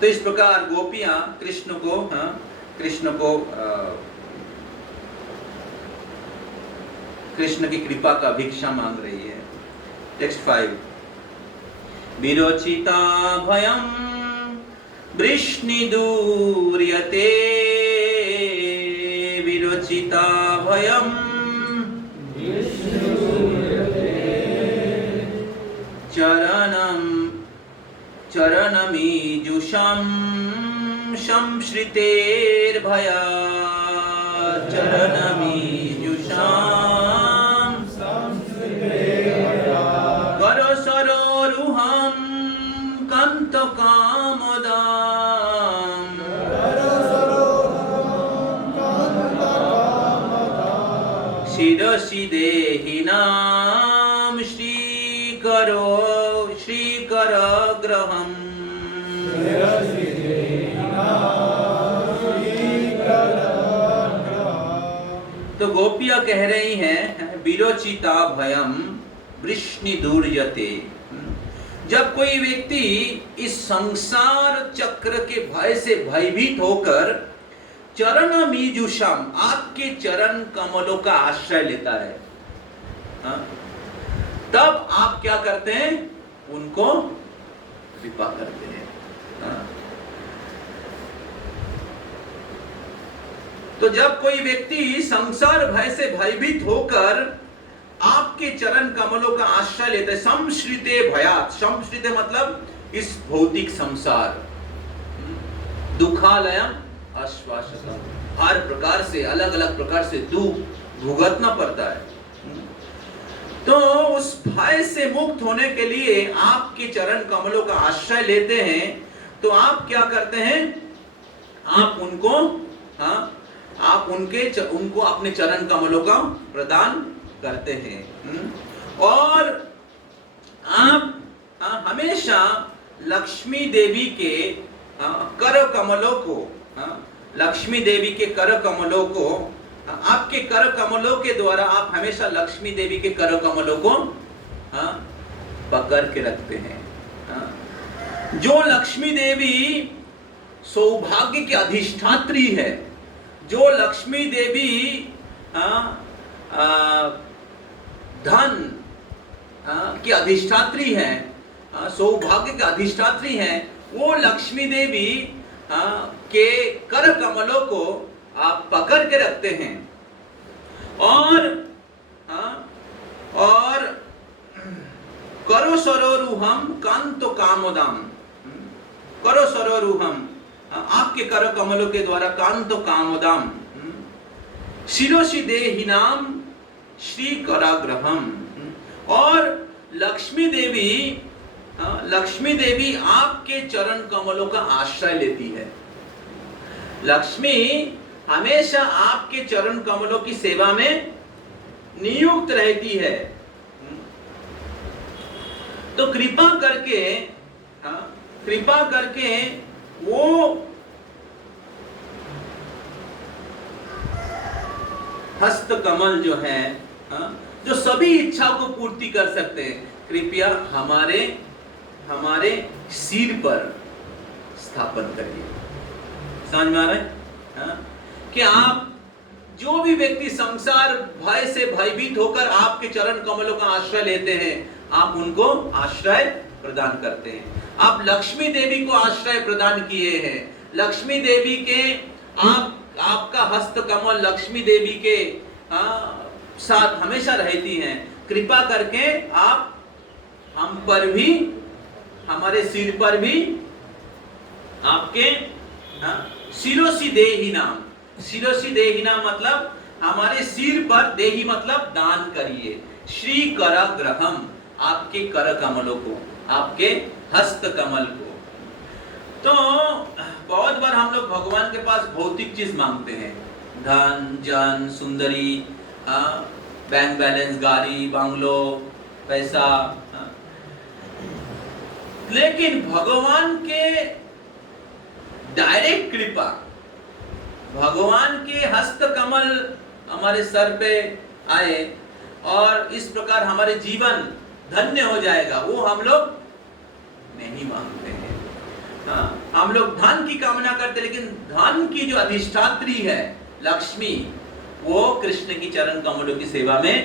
तो इस प्रकार गोपियां कृष्ण की कृपा का भिक्षा मांग रही है। टेक्स्ट 5। विरोचिता भयं वृष्णिदूर्यते, विरोचिता भयं चरणमीजुषं संश्रितेर्भयात्, चरणमीजुषं करसरोरुहं कान्तकामदां, शिरसि देहिनां श्रीकरग्रहम्। तो गोपियां कह रही हैं विरोचिता भयम वृष्णिदूर्यते, जब कोई व्यक्ति इस संसार चक्र के भय से भयभीत होकर चरणमीजुषम, आपके चरण कमलों का आश्रय लेता है, तब आप क्या करते हैं? उनको कृपा करते हैं। तो जब कोई व्यक्ति संसार भय से भयभीत होकर आपके चरण कमलों का आश्रय लेते हैं, संश्रिते भयात्, संश्रिते मतलब इस भौतिक संसार, दुखालयम आश्वासतम, हर प्रकार से अलग अलग प्रकार से दुख भुगतना पड़ता है। तो उस भय से मुक्त होने के लिए आपके चरण कमलों का आश्रय लेते हैं। तो आप क्या करते हैं? आप उनको उनको अपने चरण कमलों का प्रदान करते हैं। और आप हमेशा लक्ष्मी देवी के कर कमलों को, लक्ष्मी देवी के कर कमलों को, आपके कर कमलों के द्वारा आप हमेशा लक्ष्मी देवी के कर कमलों को पकड़ के रखते हैं। जो लक्ष्मी देवी सौभाग्य की अधिष्ठात्री है, जो लक्ष्मी देवी धन की अधिष्ठात्री है, सौभाग्य की अधिष्ठात्री है, वो लक्ष्मी देवी के कर कमलों को आप पकड़ के रखते हैं। और करो सरोरुहम कांतो कामोदम, करो सरोरुहम, आपके कर कमलों के द्वारा कांतो कामोदम, शिरोषि देहिनाम श्री कराग्रहम। और लक्ष्मी देवी आपके चरण कमलों का आश्रय लेती है। लक्ष्मी हमेशा आपके चरण कमलों की सेवा में नियुक्त रहती है। तो कृपा करके वो हस्त कमल जो है, जो सभी इच्छा को पूर्ति कर सकते हैं, कृपया हमारे सिर पर स्थापन करिए। समझ में आ रहा है? कि आप जो भी व्यक्ति संसार भय से भयभीत होकर आपके चरण कमलों का आश्रय लेते हैं, आप उनको आश्रय प्रदान करते हैं। आप लक्ष्मी देवी को आश्रय प्रदान किए हैं। लक्ष्मी देवी के आपका हस्त कमल लक्ष्मी देवी के साथ हमेशा रहती हैं। कृपा करके आप हम पर भी, हमारे सिर पर भी आपके शिरोषि देहिनाम, शिरोषि देहिनाम मतलब हमारे सिर पर, देही मतलब दान करिए, श्री कराग्रहम, आपके कर कमलों को, आपके हस्त कमल को। तो बहुत बार हम लोग भगवान के पास भौतिक चीज मांगते हैं, धन जन सुंदरी, बैंक बैलेंस, गाड़ी बांग्लो, पैसा, लेकिन भगवान के डायरेक्ट कृपा, भगवान के हस्त कमल हमारे सर पे आए और इस प्रकार हमारे जीवन धन्य हो जाएगा, वो हम लोग नहीं मांगते हैं। हम लोग धन की कामना करते, लेकिन धन की जो अधिष्ठात्री है लक्ष्मी, वो कृष्ण की चरण कमलों की सेवा में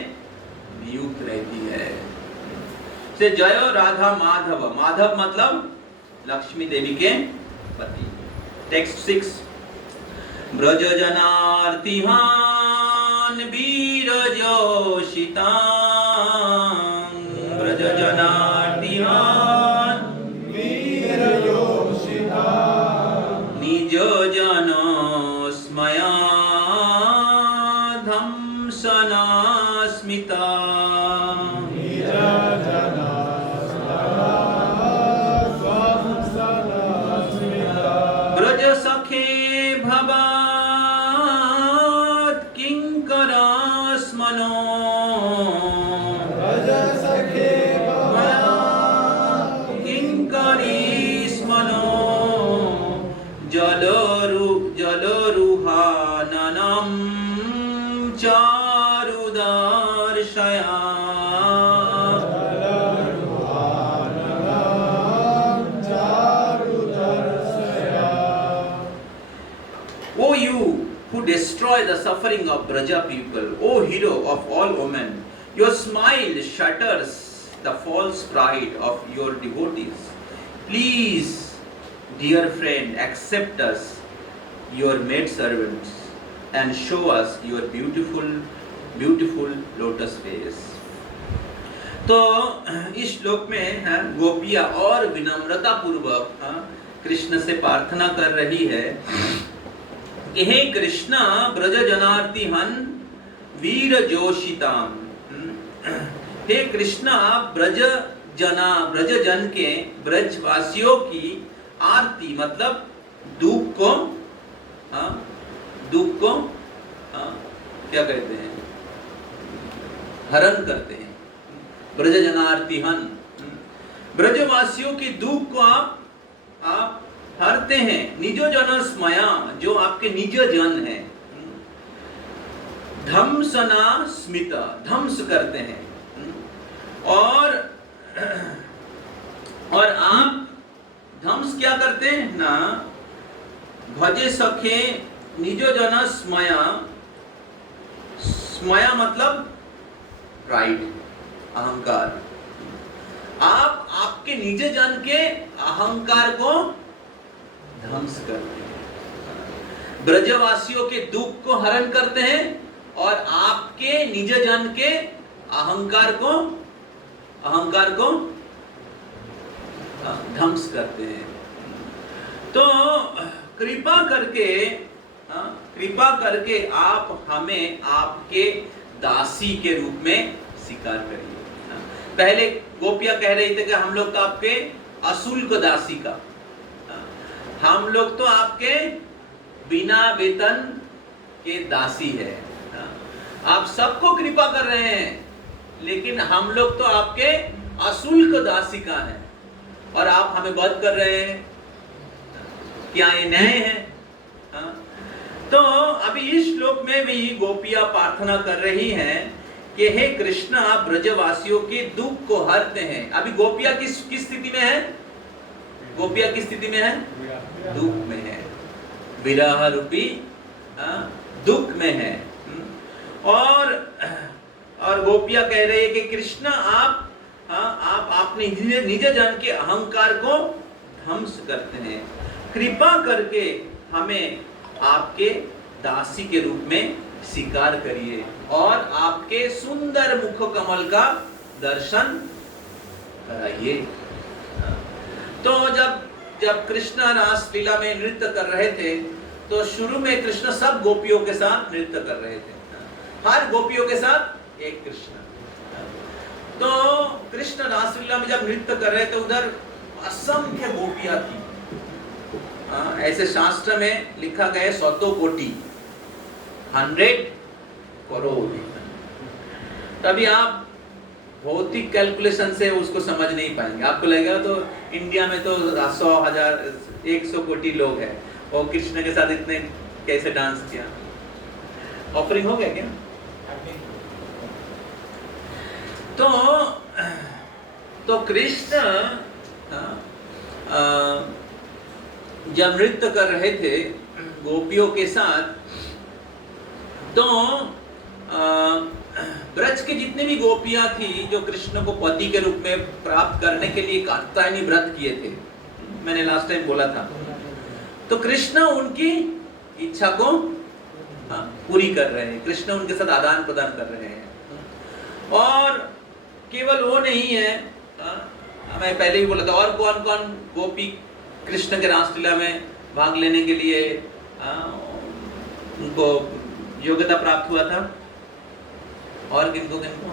नियुक्त रहती है। से जयो राधा माधव, माधव मतलब लक्ष्मी देवी के पति। टेक्स्ट 6, ब्रज जनार्तिहान वीर जोशितां, ब्रज जनार्तिहान वीर जोशितां, निज जन स्मया धम्सना स्मिता, निज जना स्वंसना स्मिता, ब्रज सखे भवात् किंकरा स्मनो, ब्रज सखे भवात् Kinkari स्मनो, जलरुहाननं चारुदर्शया, O you who destroy the suffering of Braja people, O hero of all women, your smile shatters the false pride of your devotees. Please, dear friend, accept us, your maidservants, and show us your beautiful, beautiful lotus face. तो इस श्लोक में गोपिया और विनम्रता पूर्वक कृष्ण से प्रार्थना कर रही है कि हे कृष्ण, ब्रज जनार्ति हन वीर जोशिताम, हे कृष्ण, ब्रज जन के, ब्रजवासियों की आरती मतलब दुख को क्या कहते हैं, हरण करते हैं। ब्रज जनार्ति हन, ब्रजवासियों की दुख को आप हरते हैं। निजो जन स्मया, जो आपके निज जन है। धम्सना स्मिता, ध्वंस करते हैं। और आप ध्वंस क्या करते हैं ना, भजे सखे निजो जन स्मया, स्मया मतलब प्राइड, अहंकार। आप आपके निज जन के अहंकार को ध्वंस करते हैं, ब्रजवासियों के दुख को हरण करते हैं और आपके निज जन के अहंकार को ध्वंस करते हैं। तो कृपा करके आप हमें आपके दासी के रूप में स्वीकार करिए। पहले गोपियां कह रही थी कि हम लोग तो आपके अशुल्क दासी का, हम लोग तो आपके बिना वेतन के दासी है। आप सबको कृपा कर रहे हैं, लेकिन हम लोग तो आपके अशुल्क दासी का है और आप हमें वध कर रहे हैं। क्या ये न्याय है? तो अभी इस श्लोक में भी गोपियां प्रार्थना कर रही हैं कि हे कृष्ण, आप ब्रजवासियों के दुख को हरते हैं। अभी गोपियां किस स्थिति में है? गोपियां किस स्थिति में है? दुख में है, विरह रूपी दुख में है। और गोपियां कह रही है कि कृष्ण, आप अपने निज जन के अहंकार को ध्वंस करते हैं। कृपा करके हमें आपके दासी के रूप में स्वीकार करिए और आपके सुंदर मुख कमल का दर्शन कराइए। तो जब कृष्ण रास लीला में नृत्य कर रहे थे, तो शुरू में कृष्ण सब गोपियों के साथ नृत्य कर रहे थे, हर गोपियों के साथ एक कृष्ण। तो कृष्ण रास लीला में जब नृत्य कर रहे थे, उधर असंख्य गोपियां थी। ऐसे शास्त्र में लिखा गया 100 कोटि, 100 करोड़। तभी आप भौतिक कैलकुलेशन से उसको समझ नहीं पाएंगे। आपको लगेगा तो इंडिया में तो 100, 1000, 100 कोटि लोग हैं, और कृष्ण के साथ इतने कैसे डांस किया। ऑफरिंग हो गया क्या? तो कृष्ण जब नृत्य कर रहे थे गोपियों के साथ, तो ब्रज के जितने भी गोपियां थी जो कृष्ण को पति के रूप में प्राप्त करने के लिए कात्यायनी व्रत किए थे, मैंने लास्ट टाइम बोला था, तो कृष्ण उनकी इच्छा को पूरी कर रहे हैं, कृष्ण उनके साथ आदान प्रदान कर रहे हैं। और केवल वो नहीं है, मैं पहले भी बोला था, और कौन कौन गोपी कृष्ण के रासलीला में भाग लेने के लिए उनको योग्यता प्राप्त हुआ था, और किनको किनको?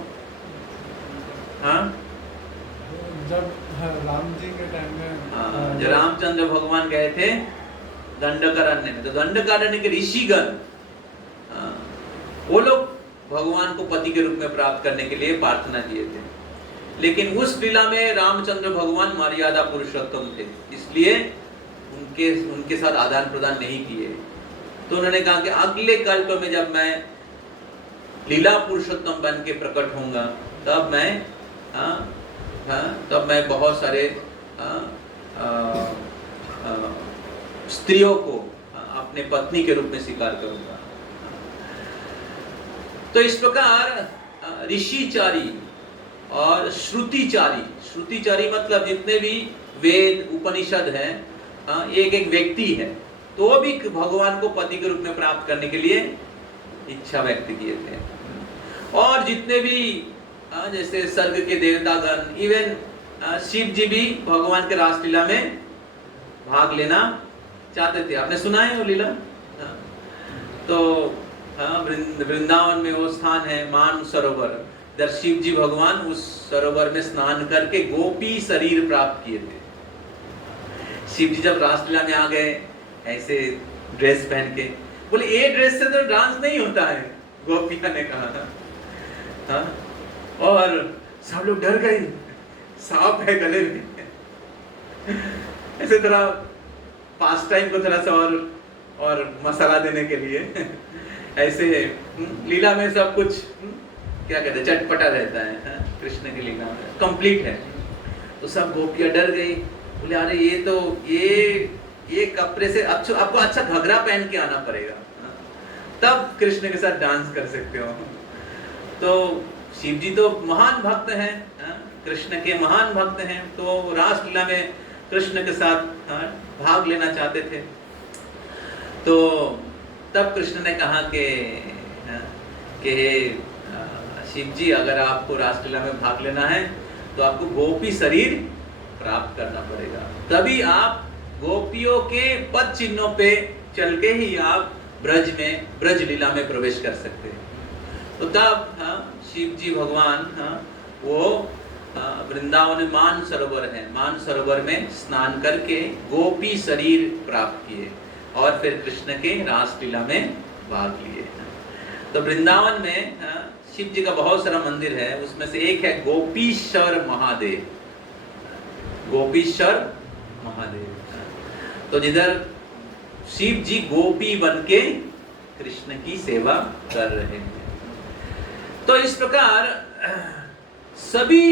हाँ, जब राम जी के टाइम में जब रामचंद्र भगवान गए थे दंडकारण्य में, तो दंडकारण्य के ऋषिगण वो लोग भगवान को पति के रूप में प्राप्त करने के लिए प्रार्थना किए थे, लेकिन उस लीला में रामचंद्र भगवान मर्यादा पुरुषोत्तम थे, इसलिए उनके साथ आदान प्रदान नहीं किए। तो उन्होंने कहा कि अगले कल्प में जब मैं लीला पुरुषोत्तम बन के प्रकट होऊंगा, तब मैं बहुत सारे स्त्रियों को अपने पत्नी के रूप में स्वीकार करूंगा। तो इस प्रकार ऋषिचारी और श्रुतिचारी मतलब जितने भी वेद उपनिषद हैं, एक एक व्यक्ति है, तो वो भी भगवान को पति के रूप में प्राप्त करने के लिए इच्छा व्यक्त किए थे। और जितने भी जैसे स्वर्ग के देवतागण, इवन शिव जी भी भगवान के रासलीला में भाग लेना चाहते थे। आपने सुना है वो लीला? तो वृंदावन में वो स्थान है मान सरोवर, इधर शिव जी भगवान उस सरोवर में स्नान करके गोपी शरीर प्राप्त किए थे। शिव जी जब रासलीला में आ गए ऐसे ड्रेस पहन के, बोले ये ड्रेस से तो डांस नहीं होता है, गोपिया ने कहा था। और सब लोग डर गए, सांप है गले में। ऐसे थोड़ा पास टाइम को थोड़ा सा और मसाला देने के लिए ऐसे लीला में सब कुछ क्या कहते हैं, चटपटा रहता है। कृष्ण की लीला में कंप्लीट है। तो सब गोपियां डर गई, बोले अरे ये तो ये कपड़े से आपको अच्छा घघरा पहन के आना पड़ेगा, तब कृष्ण के साथ डांस कर सकते हो। तो शिव जी तो महान भक्त हैं, कृष्ण के महान भक्त हैं, तो रासलीला में कृष्ण के साथ भाग लेना चाहते थे। तो तब कृष्ण ने कहा कि शिव जी, अगर आपको रासलीला में भाग लेना है तो आपको गोपी शरीर प्राप्त करना पड़ेगा, तभी आप गोपियों के पद चिन्हों पे चल के ही आप ब्रज लीला में प्रवेश कर सकते हैं। तो तब शिव जी भगवान वो वृंदावन में मान सरोवर है, मान सरोवर में स्नान करके गोपी शरीर प्राप्त किए और फिर कृष्ण के रासलीला में भाग लिए। तो वृंदावन में शिव जी का बहुत सारा मंदिर है, उसमें से एक है गोपीश्वर महादेव। गोपीश्वर महादेव, तो जिधर शिव जी गोपी बनके कृष्ण की सेवा कर रहे हैं। तो इस प्रकार सभी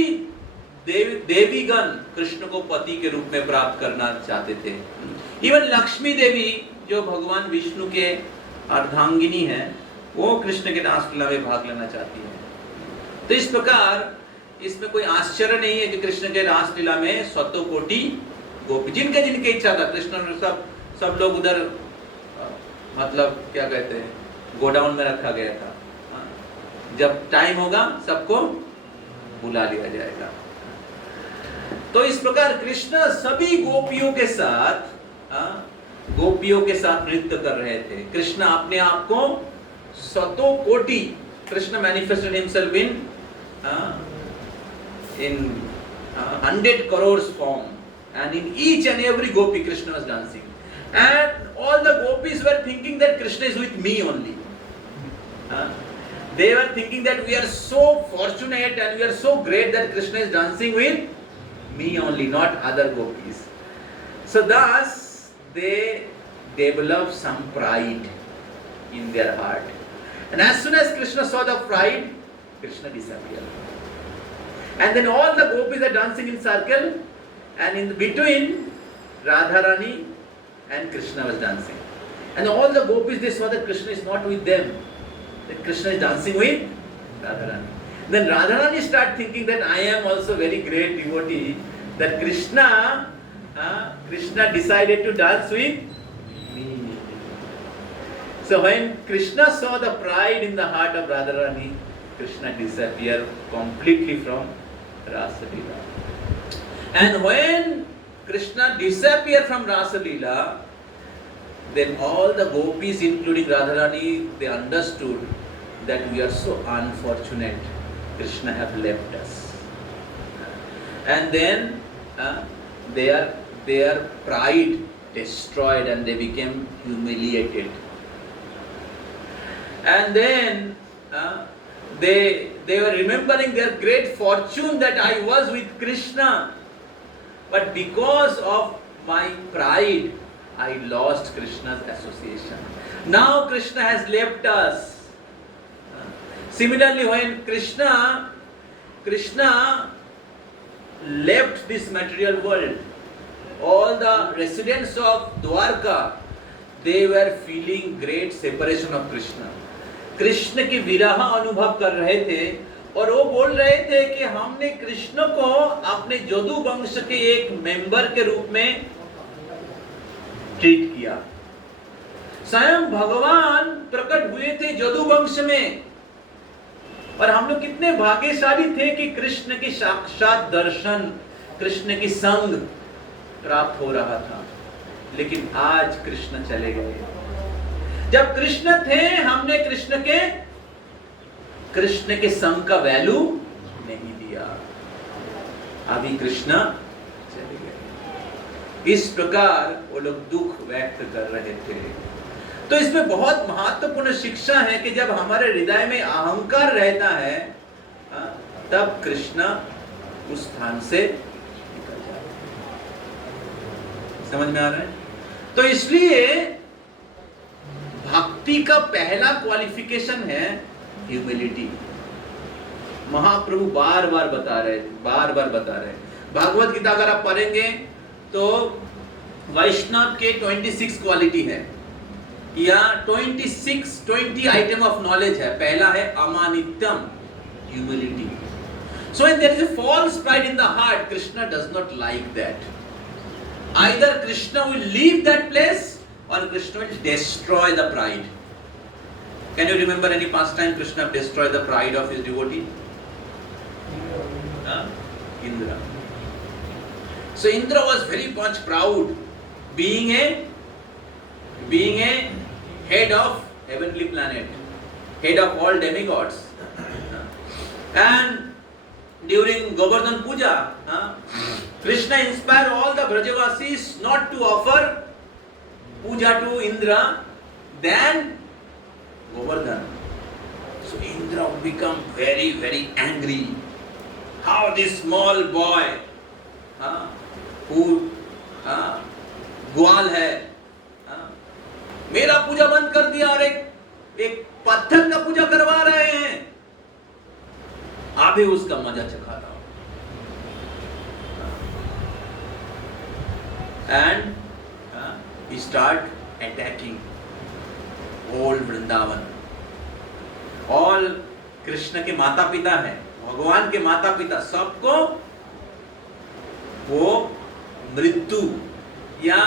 देवीगण कृष्ण को पति के रूप में प्राप्त करना चाहते थे। इवन लक्ष्मी देवी जो भगवान विष्णु के अर्धांगिनी है, वो कृष्ण के रासलीला में भाग लेना चाहती है। तो इस प्रकार इसमें कोई आश्चर्य नहीं है कि कृष्ण के रासलीला में स्वतः कोटि गोपी, जिनके इच्छा था, कृष्ण सब लोग उधर मतलब क्या कहते हैं, गोडाउन में रखा गया था। जब टाइम होगा सबको बुला लिया जाएगा। तो इस प्रकार कृष्ण सभी गोपियों के साथ नृत्य कर रहे थे। कृष्ण अपने आप को सतों कोटि, Krishna manifested himself in 100 crores form, and in each and every gopi Krishna was dancing, and all the gopis were thinking that Krishna is with me only. They were thinking that we are so fortunate and we are so great that Krishna is dancing with me only, not other gopis. So thus they developed some pride in their heart, and as soon as Krishna saw the pride, Krishna disappeared. And then all the gopis are dancing in circle, and in between Radharani and Krishna was dancing. And all the gopis, they saw that Krishna is not with them, that Krishna is dancing with Radharani. Then Radharani started thinking that I am also very great devotee, that Krishna decided to dance with me. So when Krishna saw the pride in the heart of Radharani, Krishna disappeared completely from Rasa Leela. And when Krishna disappeared from Rasa Leela, then all the gopis, including Radharani, they understood that we are so unfortunate. Krishna have left us. And then their pride destroyed and they became humiliated. And then they were remembering their great fortune that I was with Krishna. But because of my pride, I lost Krishna's association. Now Krishna has left us. Similarly, when Krishna left this material world, all the residents of Dwarka, they were feeling great separation of Krishna. Krishna की विरह अनुभव कर रहे थे और वो बोल रहे थे कि हमने कृष्ण को अपने जदु वंश के एक मेंबर के रूप में ट्रीट किया। स्वयं भगवान प्रकट हुए थे जदु वंश में और हम लोग कितने भाग्यशाली थे कि कृष्ण की साक्षात दर्शन, कृष्ण की संग प्राप्त हो रहा था। लेकिन आज कृष्ण चले गए। जब कृष्ण थे हमने कृष्ण के संग का वैल्यू नहीं दिया। अभी कृष्ण चले गए। इस प्रकार वो लोग दुख व्यक्त कर रहे थे। तो इसमें बहुत महत्वपूर्ण शिक्षा है कि जब हमारे हृदय में अहंकार रहता है तब कृष्ण उस स्थान से निकल जाते हैं। समझ में आ रहा है? तो इसलिए भक्ति का पहला क्वालिफिकेशन है ह्यूमिलिटी। महाप्रभु बार बार बता रहे हैं। भागवत गीता अगर आप पढ़ेंगे तो वैष्णव के 26 क्वालिटी है या 20 आइटम ऑफ नॉलेज है। पहला है अमानित्यम, humility. So when there is a false pride in the heart, Krishna does not like that. Either Krishna will leave that place or Krishna will destroy the pride. Can you remember any past time Krishna destroyed the pride of his devotee? Indra. So Indra was very much proud, being a head of heavenly planet, head of all demigods. And during Govardhan Puja, Krishna inspired all the Brajavasis not to offer puja to Indra than Govardhan. So Indra would become very, very angry. How this small boy, who ग्वाल है, मेरा पूजा बंद कर दिया और एक पत्थर का पूजा करवा रहे हैं। अभी उसका मजा चखा रहा हूं। And he start attacking all Vrindavan. All Krishna के माता पिता हैं, भगवान के माता पिता, सबको वो मृत्यु या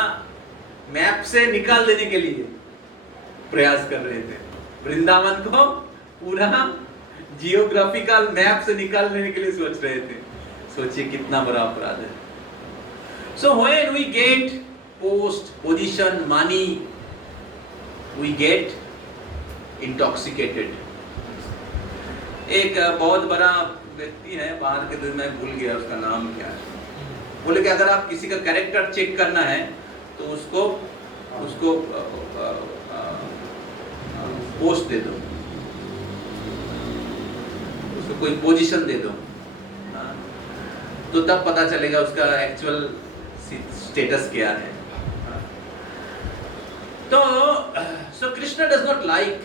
मैप से निकाल देने के लिए प्रयास कर रहे थे। वृंदावन को पूरा जियोग्राफिकल मैप से निकाल देने के लिए सोच रहे थे। सोचिए कितना बड़ा अपराध है। So when we get post, position, money, we get intoxicated. एक बहुत बड़ा व्यक्ति है बाहर के, दिन मैं भूल गया उसका नाम क्या है, बोले कि अगर आप किसी का कैरेक्टर चेक करना है तो उसको पोस्ट दे दो, उसको कोई पोजीशन दे दो, तो तब पता चलेगा उसका एक्चुअल स्टेटस क्या है। तो सो कृष्ण डज नॉट लाइक।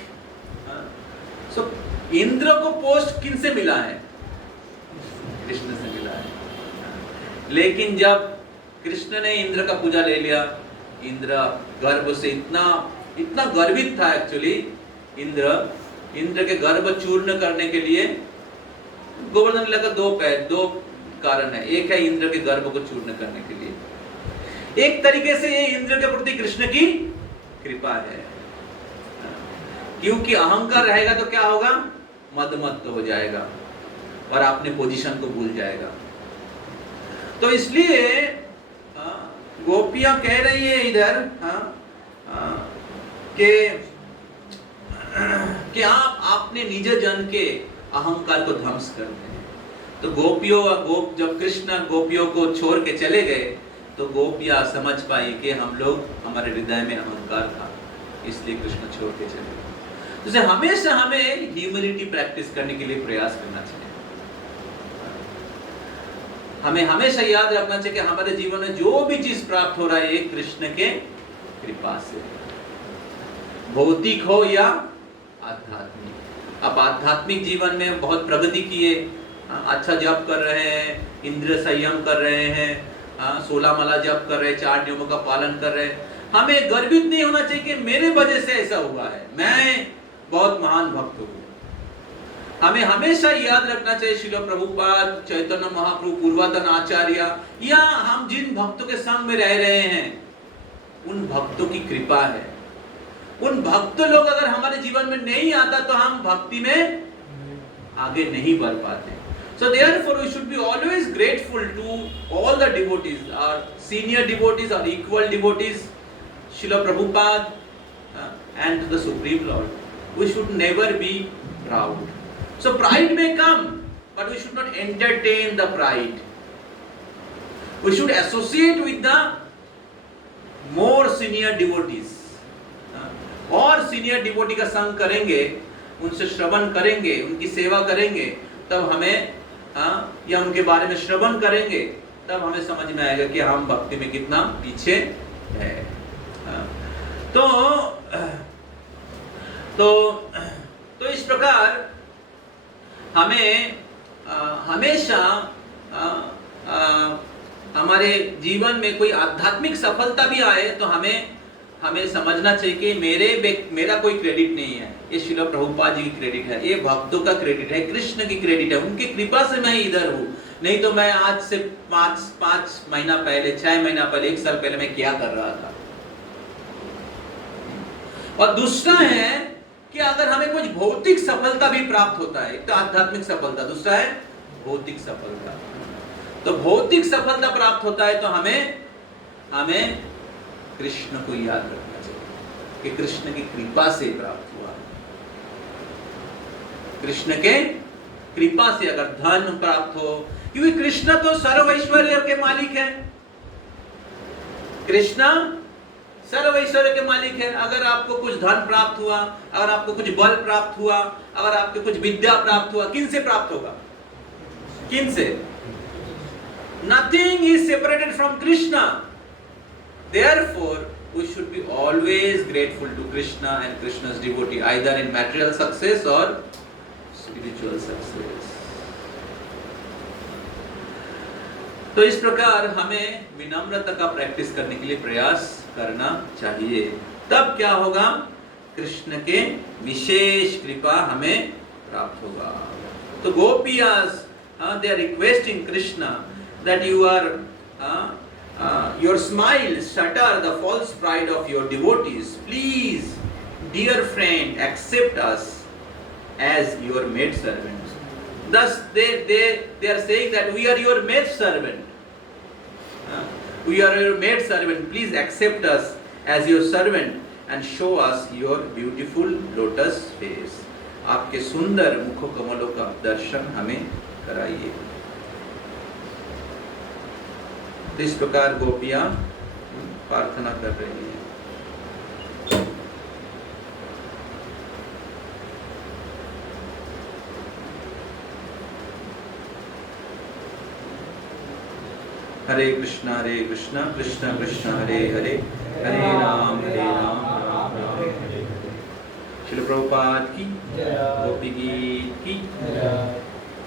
सो इंद्र को पोस्ट किन से मिला है? कृष्ण से मिला है। लेकिन जब कृष्ण ने इंद्र का पूजा ले लिया, इंद्र गर्व से इतना गर्वित था एक्चुअली। इंद्र के गर्व चूर्ण करने के लिए गोवर्धन लीला का दो कारण है। एक है इंद्र के गर्व को चूर्ण करने के लिए, एक तरीके से ये इंद्र के प्रति कृष्ण की कृपा है, क्योंकि अहंकार रहेगा तो क्या होगा, मदमत्त हो जाएगा और अपने पोजीशन को भूल जाएगा। तो इसलिए गोपियां कह रही है इधर कि आप अपने निज जन के अहंकार को ध्वंस करते हैं। तो जब कृष्ण गोपियों को छोड़ के चले गए तो गोपियां समझ पाई कि हमारे हृदय में अहंकार था, इसलिए कृष्ण छोड़ के चले गए। तो हमेशा हमें ह्यूमिलिटी प्रैक्टिस करने के लिए प्रयास करना चाहिए। हमें हमेशा याद रखना चाहिए कि हमारे जीवन में जो भी चीज प्राप्त हो रहा है ये कृष्ण के कृपा से, भौतिक हो या आध्यात्मिक। आप आध्यात्मिक जीवन में बहुत प्रगति किए, अच्छा जप कर रहे हैं, इंद्रिय संयम कर रहे हैं, 16 माला जप कर रहे हैं, 4 नियमों का पालन कर रहे हैं, हमें गर्वित नहीं होना चाहिए कि मेरे वजह से ऐसा हुआ है, मैं बहुत महान भक्त हूँ। हमें हमेशा याद रखना चाहिए श्रील प्रभुपाद, चैतन्य महाप्रभु, पूर्वतन आचार्य या हम जिन भक्तों के संग में रह रहे हैं उन भक्तों की कृपा है। उन भक्त लोग अगर हमारे जीवन में नहीं आता तो हम भक्ति में आगे नहीं बढ़ पाते। So therefore we should be always grateful to all the devotees, our senior devotees, our equal devotees, Srila Prabhupada and to the Supreme Lord. We should never be proud. So pride may come, but we should not entertain the pride. We should associate with the more senior devotees. और senior devotee का संग करेंगे, उनसे श्रवण करेंगे, उनकी सेवा करेंगे, तब हमें या उनके बारे में श्रवण करेंगे तब हमें समझ में आएगा कि हम भक्ति में कितना पीछे है। तो इस प्रकार हमें हमेशा हमारे जीवन में कोई आध्यात्मिक सफलता भी आए तो हमें समझना चाहिए कि मेरा कोई क्रेडिट नहीं है, ये श्रील प्रभुपाद जी की क्रेडिट है, ये भक्तों का क्रेडिट है, कृष्ण की क्रेडिट है, उनकी कृपा से मैं इधर हूँ। नहीं तो मैं आज से 5 महीना पहले, 6 महीना पहले, 1 साल पहले मैं क्या कर रहा था। और दूसरा है कि अगर हमें कुछ भौतिक सफलता भी प्राप्त होता है, एक तो आध्यात्मिक सफलता, दूसरा है भौतिक सफलता। तो भौतिक सफलता प्राप्त होता है तो हमें कृष्ण को याद रखना चाहिए कि कृष्ण की कृपा से प्राप्त हुआ। कृष्ण के कृपा से अगर धन प्राप्त हो, क्योंकि कृष्ण तो सर्व ऐश्वर्य के मालिक है, कृष्ण सर्व ऐश्वर्य के मालिक है। अगर आपको कुछ धन प्राप्त हुआ, अगर आपको कुछ बल प्राप्त हुआ, अगर आपको कुछ विद्या प्राप्त हुआ, किन से प्राप्त होगा, किन से? Nothing is separated from Krishna. Therefore, we should be always grateful to Krishna and Krishna's devotee, either in material success or spiritual success. तो इस प्रकार हमें विनम्रता का प्रैक्टिस करने के लिए प्रयास करना चाहिए। तब क्या होगा, कृष्ण के विशेष कृपा हमें प्राप्त होगा। तो गोपियास they are requesting Krishna that your smile shatter the false pride of your devotees. Please, dear friend, accept us as your maid servants. Thus they are saying that we are your maid servant. We are your maid servant. Please accept us as your servant and show us your beautiful lotus face. आपके सुंदर मुख कमलों का दर्शन हमें कराइए। तो इस प्रकार गोपियां प्रार्थना कर रही हैं। हरे कृष्णा कृष्ण कृष्ण हरे हरे, हरे राम राम राम हरे। श्रील प्रभुपाद की, गोपी गीत की।